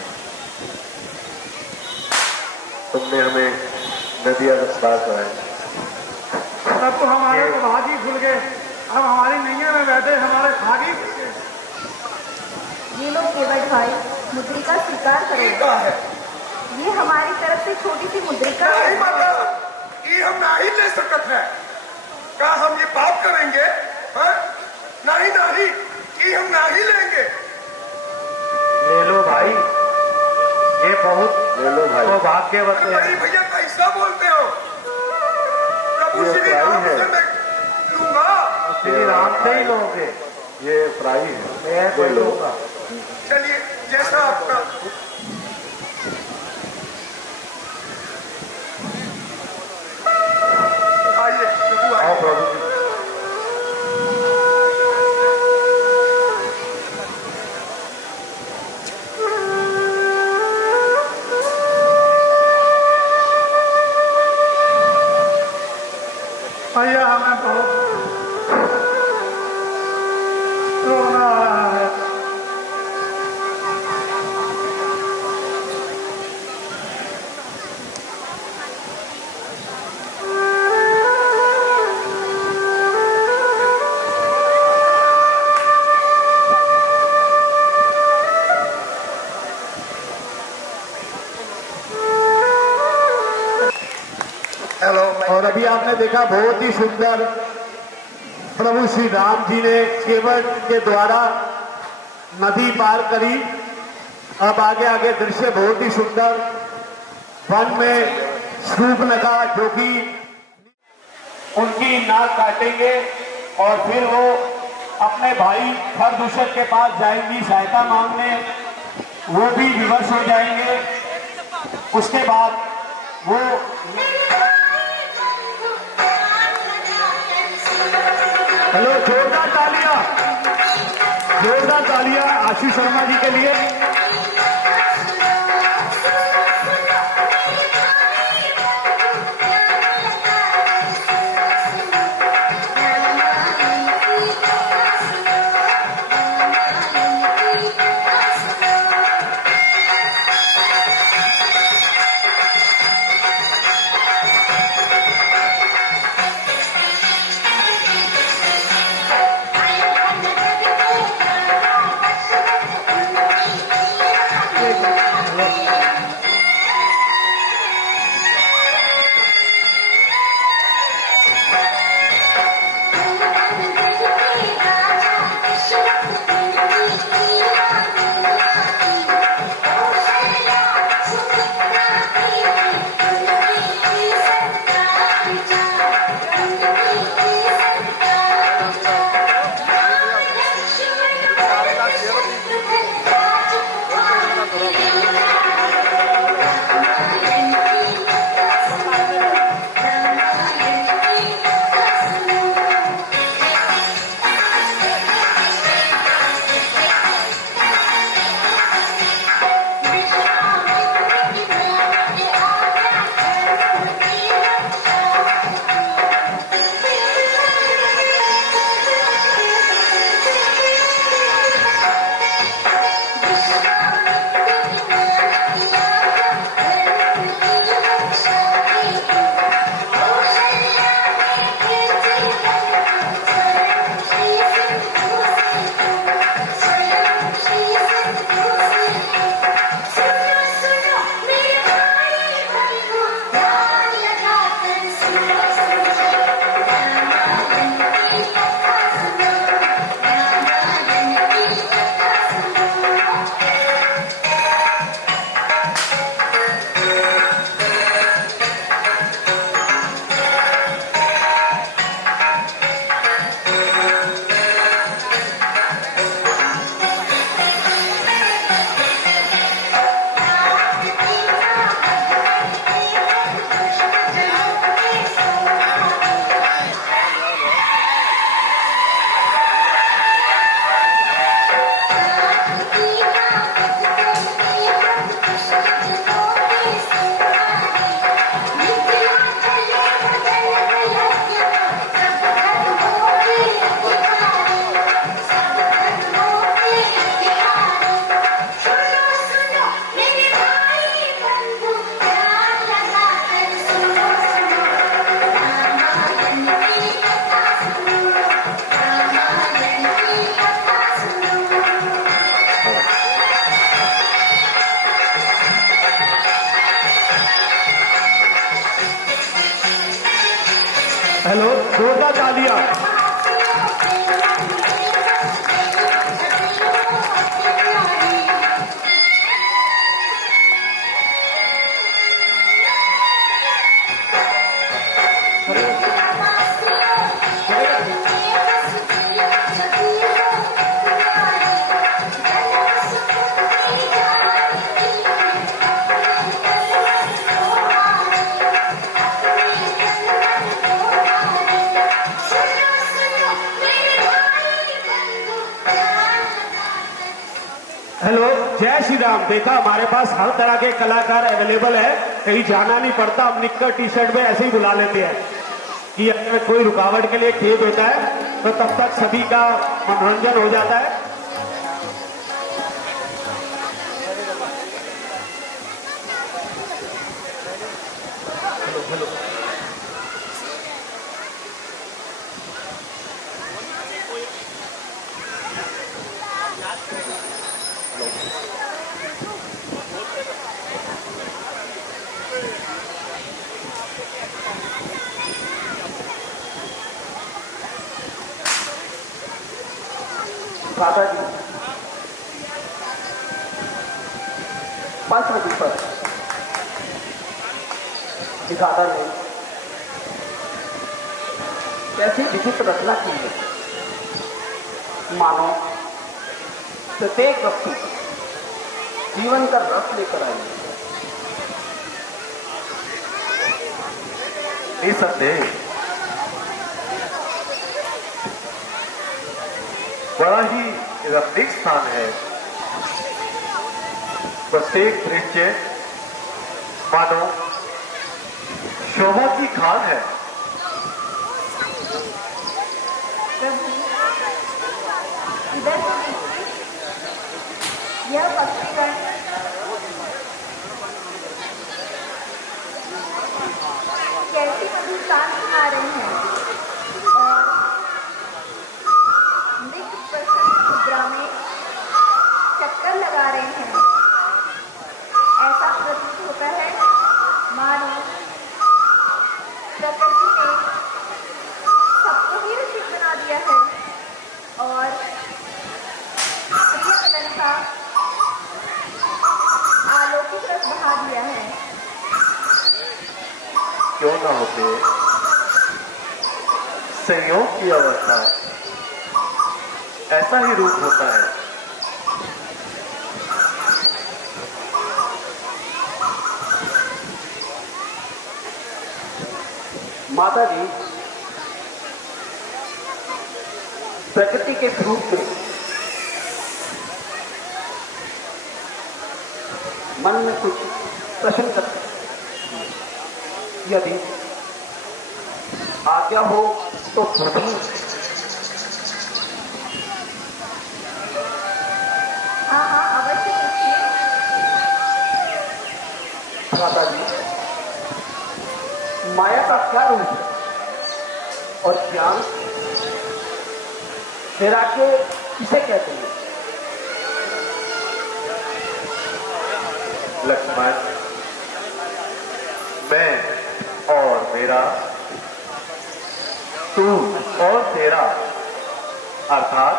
तुमने हमें नदिया रस्ता कराया। तब तो हमारे तो भाग ही खुल गए, अब हमारी नैया में बैठे हमारे भाग ही खुल गए। ये लोग केवट भाई मुद्रिका स्वीकार करें। का है ये हमारी तरफ से छोटी सी मुद्रिका नहीं है। माता, ये हम नहीं ले सकते हैं। क्या हम ये पाप करेंगे? हाँ? नहीं नहीं, ये हम नहीं लेंगे। ले लो भाई, ये बहुत ले लो भाई। तो भाग्यवत अरे बड़ी है। भैया कैसा बोलते हो? प्रभु ये श्री प्राई राम है। से मैं लूंगा। श्री राम से ही लोगे। ये प्राई है, मैं ले लूंगा। चलिए जैसा आपका। आइए प्रभु आओ आइए। प्रभु जी। भैया हमें बहुत रोना आ रहा है। हेलो और अभी आपने देखा बहुत ही सुंदर प्रभु श्री राम जी ने केवट के द्वारा नदी पार करी। अब आगे आगे दृश्य बहुत ही सुंदर। वन में शूर्पणखा जो कि उनकी नाक काटेंगे और फिर वो अपने भाई खरदूषण के पास जाएंगी सहायता मांगने, वो भी विवश हो जाएंगे। उसके बाद वो हेलो, जोरदार तालियां आशीष शर्मा जी के लिए। जोरदार तालियां। हेलो, जय श्री राम। देखा, हमारे पास हर तरह के कलाकार अवेलेबल है, कहीं जाना नहीं पड़ता। हम निक्कर टी शर्ट में ऐसे ही बुला लेते हैं कि अगर कोई रुकावट के लिए खेत होता है तो तब तक सभी का मनोरंजन हो जाता है। दादाजी पंचवटी पर दिखाता नहीं कैसी विचित्र रचना की है, मानो प्रत्येक व्यक्ति जीवन का रस लेकर आई है। निसंदेह बड़ा ही रमणीक स्थान है। प्रत्येक दृश्य मानो शोभा की खान है। प्रभु, इधर तो देखिए, यह पक्षीगण कैसी मधुर शान सुना रहे हैं और नित्य प्रसन्न मुद्रा में चक्कर लगा रहे हैं। ऐसा प्रतीत होता है मानो प्रकृति ने सबको ही रसिक बना दिया है और प्रिय मिलन का अलौकिक रस बहा दिया है। क्यों ना होते संयोग की अवस्था ऐसा ही रूप होता है। माता जी प्रकृति के स्वरूप में मन में कुछ प्रश्न करते हैं। यदि आज्ञा हो तो प्रभु हाँ हाँ, अवश्य पूछिए। माता जी, माया का क्या रूप है और ज्ञान वैराग्य किसे कहते हैं? लक्ष्मण, मैं और मेरा, तू और तेरा, अर्थात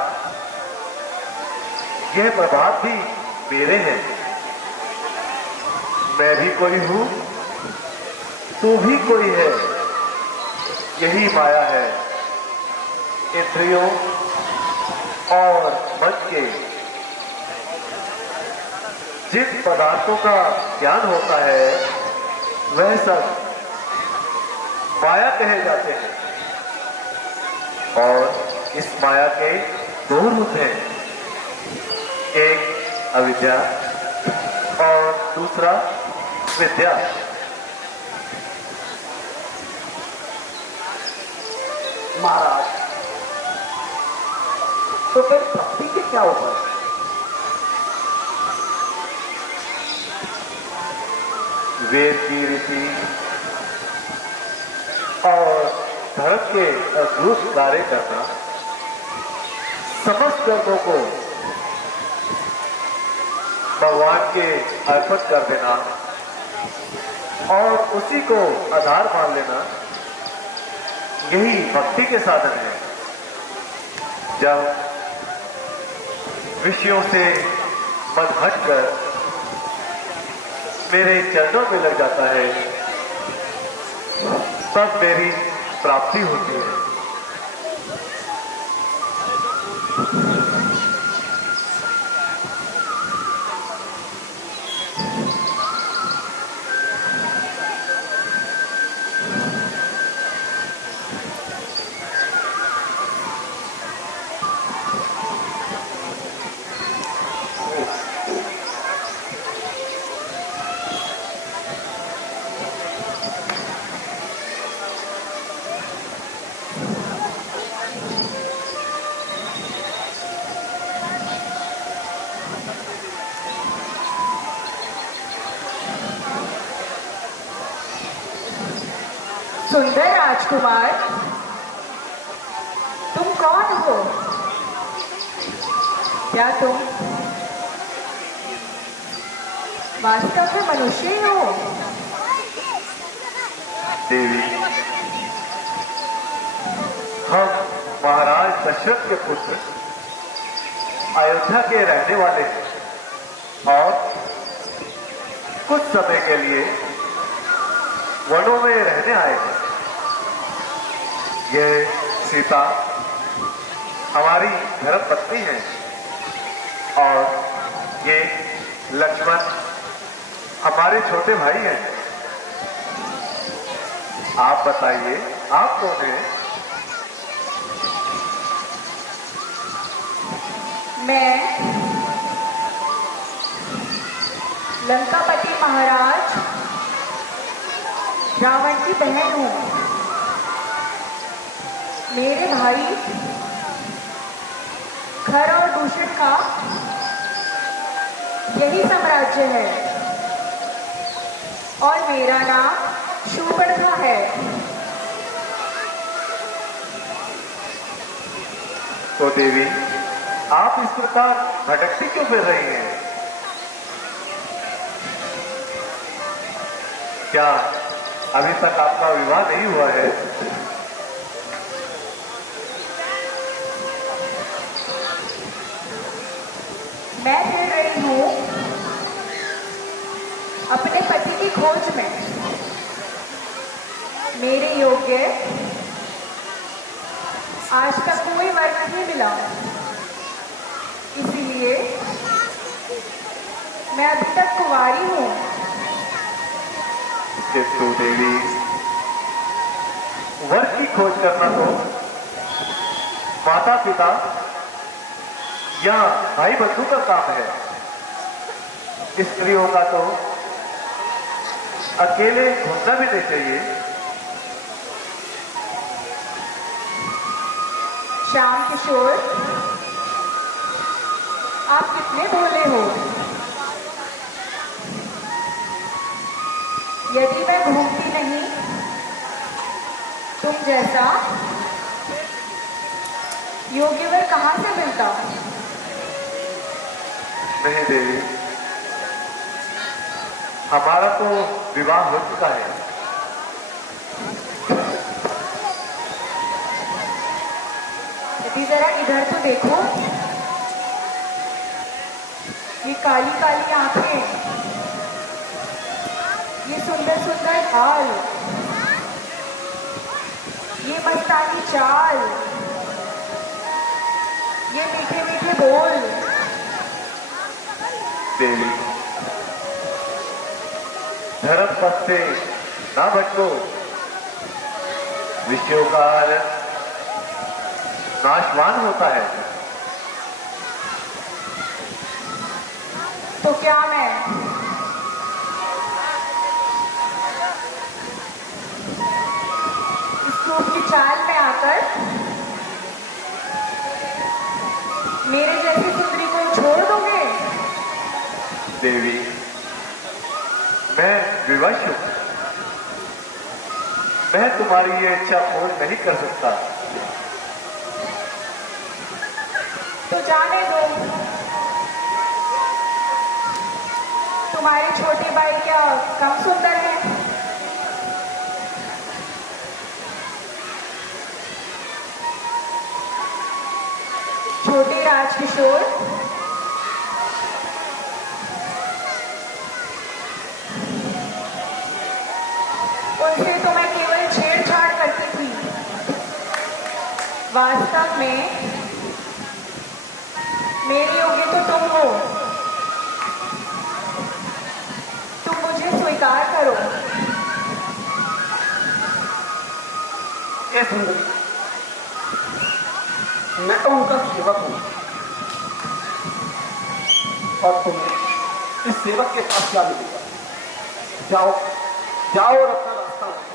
यह प्रभात भी मेरे हैं। मैं भी कोई हूं, तू भी कोई है। यही माया है। इंद्रियों और मन के जिन पदार्थों का ज्ञान होता है वह सब माया कहे जाते हैं। और इस माया के दो रूप हैं, एक अविद्या और दूसरा विद्या। महाराज, तो फिर भक्ति के क्या होता है? वेद की रीति और धर्म के अनुरूप कार्य करना, समस्त कर्मों को भगवान के अर्पण कर देना और उसी को आधार मान लेना, यही भक्ति के साधन है। जब विषयों से मन हटकर मेरे चरणों में लग जाता है, तब मेरी प्राप्ति होती है। सुंदर राजकुमार, तुम कौन हो? क्या तुम वास्तव में मनुष्य ही हो? देवी, हम महाराज दशरथ के पुत्र अयोध्या के रहने वाले हैं और कुछ समय के लिए वनों में रहने आए हैं। यह सीता हमारी धर्मपत्नी है और ये लक्ष्मण हमारे छोटे भाई हैं। आप बताइए, आप कौन हैं? मैं लंकापति महाराज रावण की बहन हूं। मेरे भाई खर और दूषण का यही साम्राज्य है और मेरा नाम शूर्पणखा है। तो देवी, आप इस प्रकार भटकती क्यों फिर रही हैं? क्या अभी तक आपका विवाह नहीं हुआ है? मैं फिर रही हूं अपने पति की खोज में। मेरे योग्य आज तक कोई वर नहीं मिला, इसीलिए मैं अभी तक कुंवारी हूं। किंतु देवी, वर की खोज करना तो माता पिता या भाई बंधु का काम है। स्त्रियों का तो अकेले घूमना भी नहीं चाहिए। श्याम किशोर, आप कितने भोले हो। यदि मैं घूमती नहीं तुम जैसा योग्य वर कहां से मिलता? नहीं देवी, हमारा तो विवाह हो चुका है। यदि जरा इधर तो देखो, ये काली काली आंखें, ये सुंदर सुंदर हाल, ये मस्तानी चाल, ये मीठे मीठे बोल। देवी, धर्म पथ से ना भटको। विषयों का नाशवान होता है। तो क्या मैं इस रूप की चाल में आकर मेरे जैसी सुंदरी को छोड़ दोगे? देवी, मैं विवश हूं। मैं तुम्हारी ये इच्छा पूर्ण नहीं कर सकता। तो जाने दो। तुम्हारे छोटे भाई क्या कम सुंदर हैं? राजकिशोर, उनसे तो मैं केवल छेड़छाड़ करती थी। वास्तव में मेरे योग्य तो तुम हो। तुम मुझे स्वीकार करो। ए सुंदरी, मैं तो उनका सेवक हूं और तुम्हें इस सेवक के पास क्या मिलेगा? जाओ जाओ और अपना रास्ता बताओ।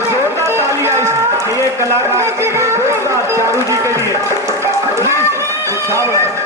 जोरदार तालियां ये कलाकार के लिए, जोरदार चारू जी के लिए। प्लीज उत्साह बढ़ाएं।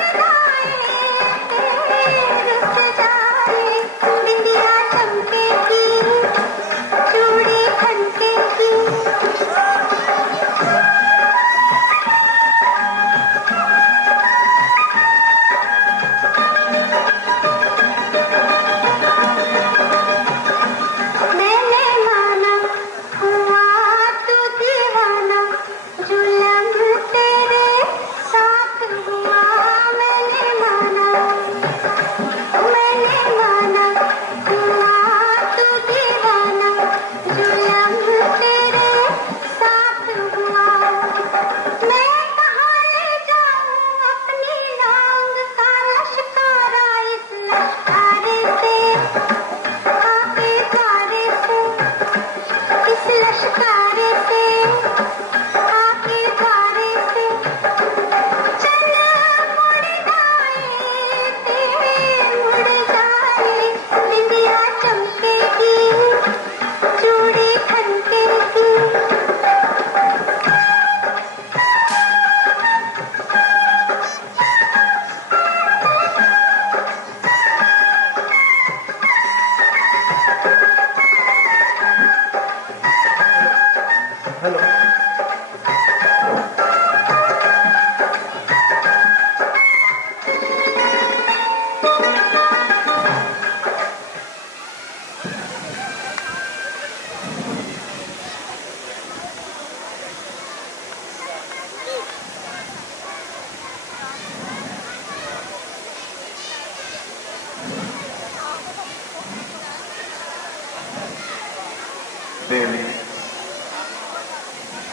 देवी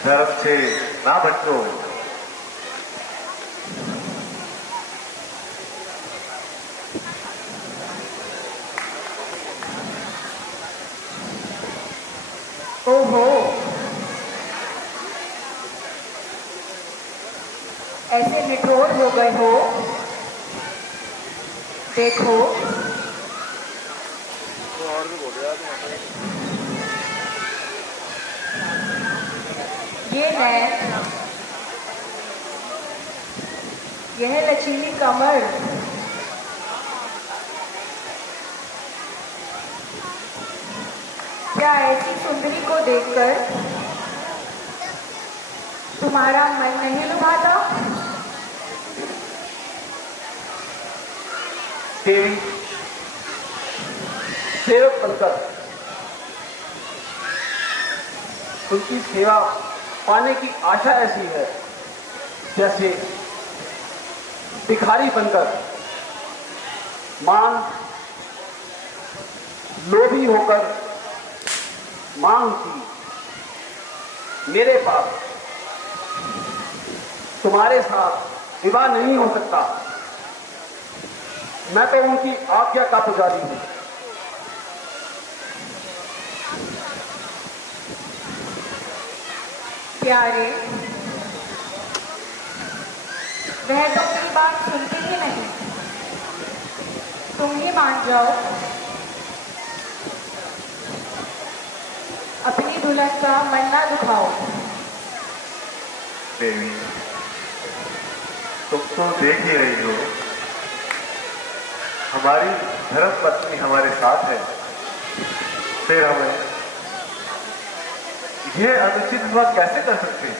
धर्म से ना भटको। ओहो, ऐसे निठोर हो गए हो। देखो, ये नैन, यह लचीली कमर, क्या ऐसी सुंदरी को देखकर तुम्हारा मन नहीं लुभाता? देवी, सेवक बनकर उनकी सेवा पाने की आशा ऐसी है जैसे भिखारी बनकर मान लोभी होकर मांग की। मेरे पास तुम्हारे साथ विवाह नहीं हो सकता। मैं तो उनकी आज्ञा का पुजारी हूं। प्यारे, वह तो मेरी बात सुनते ही नहीं। तुम ही मान जाओ। दुल्हन का मन ना दुखाओ। देवी, तुम तो देख ही रही हो, हमारी धर्म पत्नी हमारे साथ है, फिर हमें यह अनुचित हुआ कैसे कर सकते हैं?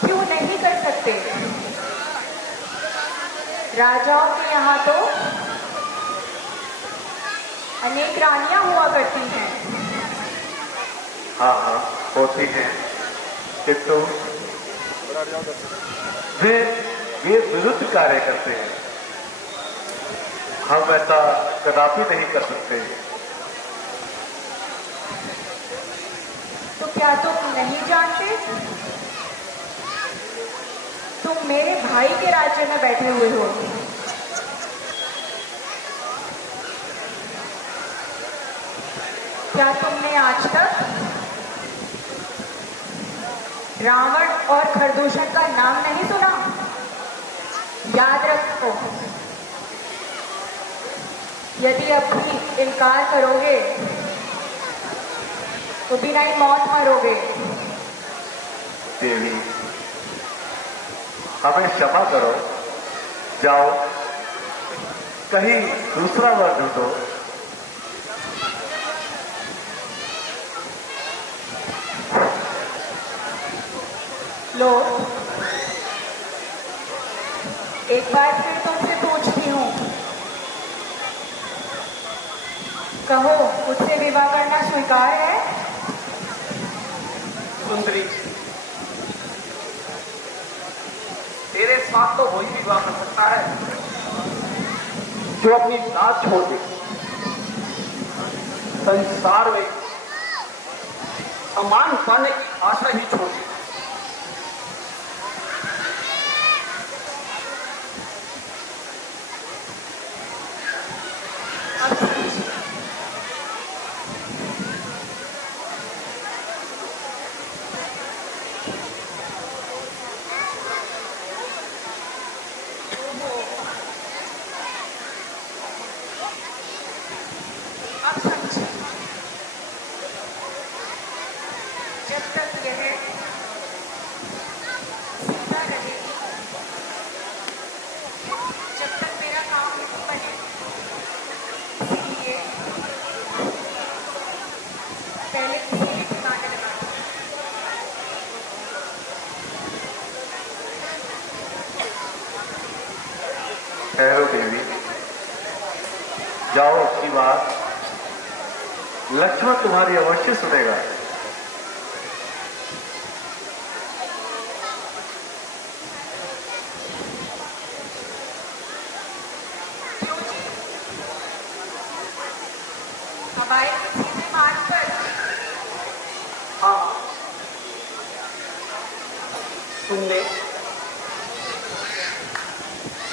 क्यों नहीं कर सकते? राजाओं के यहाँ तो अनेक रानियां हुआ करती हैं। हाँ हाँ, होती हैं, किंतु वे विरुद्ध कार्य करते हैं। हम ऐसा कदापि नहीं कर सकते। तो क्या तुम नहीं जानते? तुम मेरे भाई के राज्य में बैठे हुए हो। क्या तुमने आज तक रावण और खरदूषण का नाम नहीं सुना? याद रखो, यदि अब भी इनकार करोगे तो बिना ही मौत मरोगे। देवी, हमें क्षमा करो, जाओ कहीं दूसरा वर ढूंढो। लो, एक बार फिर तुमसे पूछती हूँ, कहो मुझसे विवाह करना स्वीकार है? सुंदरी, तेरे साथ तो वही विवाह कर सकता है जो अपनी लाज छोड़ दे, संसार में सम्मान पाने की आशा ही छोड़ दे। अब समझिए, अब समझिए, जब तक यह जिंदा रहेगी, जब तक मेरा काम नहीं बने, इसलिए पहले किसी भी ठिकाने लगा दो। ठहरो देवी, जाओ, उसकी बात लक्ष्मण तुम्हारी अवश्य सुनेगा। क्यों जी? अब आए सीधे मार्ग पर। हाँ, तुमने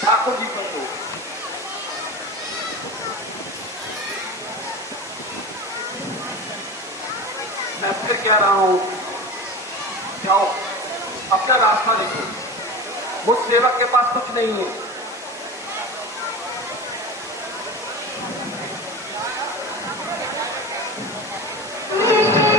ठाकुर जी को तो मैं फिर कह रहा हूं, जाओ अपना रास्ता देखो, मुझ सेवक के पास कुछ नहीं है। Thank you.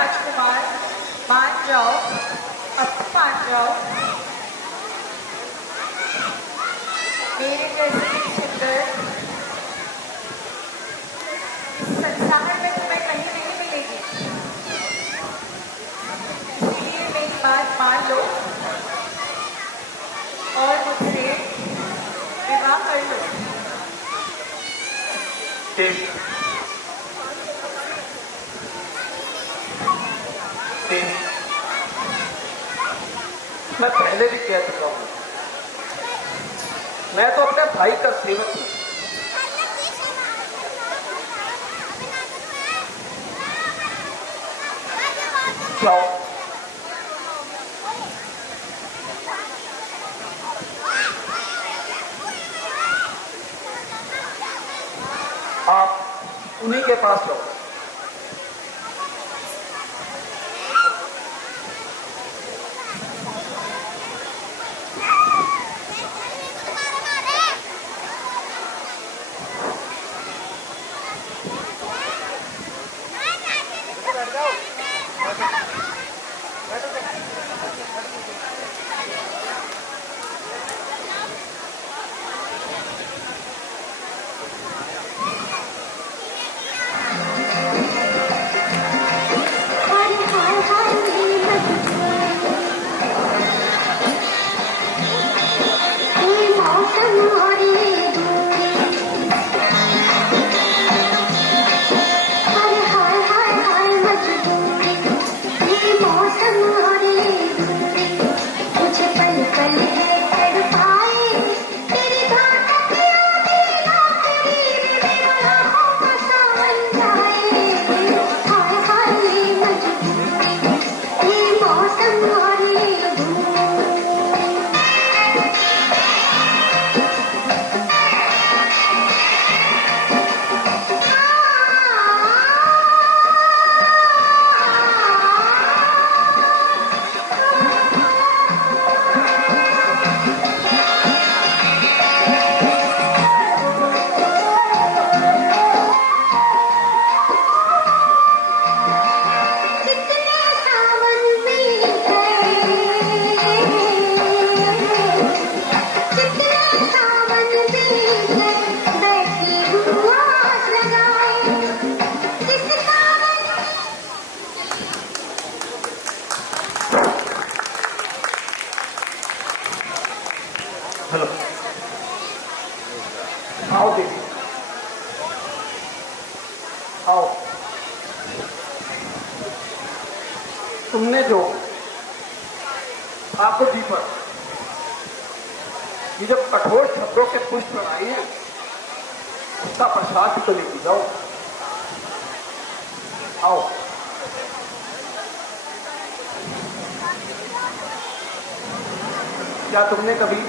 राजकुमार, मान जाओ, अब मान जाओ। मेरे जैसे एक सुंदर इस संसार में तुम्हें कहीं नहीं मिलेगी, इसलिए मेरी बात मान लो और मुझसे विवाह कर लो। देवी, देवी, मैं पहले भी कह चुका हूं, मैं तो अपने भाई का सेवक हूं। जाओ, आप उन्हीं के पास जाओ। हेलो, आओ देवी, आओ। तुमने जो ठाकुर जी पर ये जो कठोर शब्दों के पुष्प बनाए हैं, उसका प्रसाद तो लेके जाओ। आओ। क्या तुमने कभी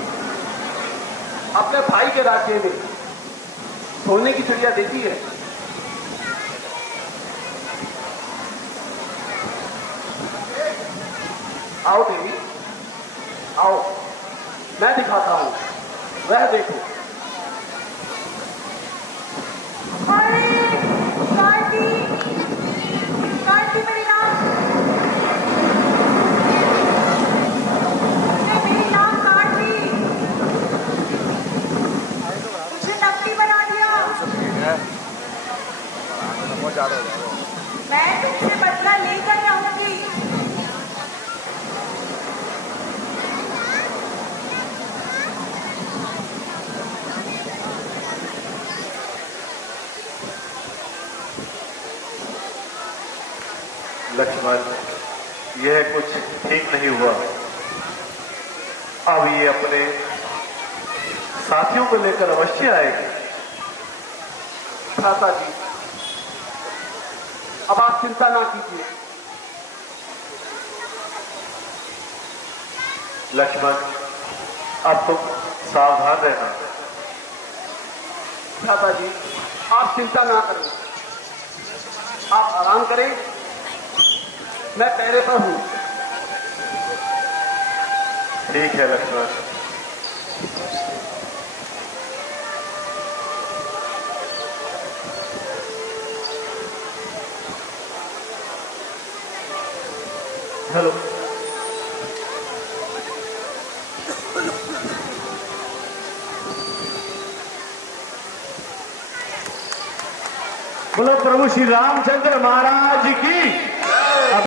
अपने भाई के राज्य में सोने की चिड़िया देखी है? आओ देवी, आओ, मैं दिखाता हूं, वह देखो। अरे कार्ती, कार्ती मेरी नाम, मेरी नाम कार्ती, मुझे नकली बना दिया। मैं तुमसे बदला लेकर रहूंगी। लक्ष्मण, यह कुछ ठीक नहीं हुआ। अब ये अपने साथियों को लेकर अवश्य आएगी। भ्राता जी, अब आप चिंता ना कीजिए। लक्ष्मण, अब तुम सावधान रहना। भ्राता जी, आप चिंता ना करें, आप आराम करें, मैं पैरे पर हूं। ठीक है लक्ष्मण। हेलो। बोलो प्रभु श्री रामचंद्र महाराज की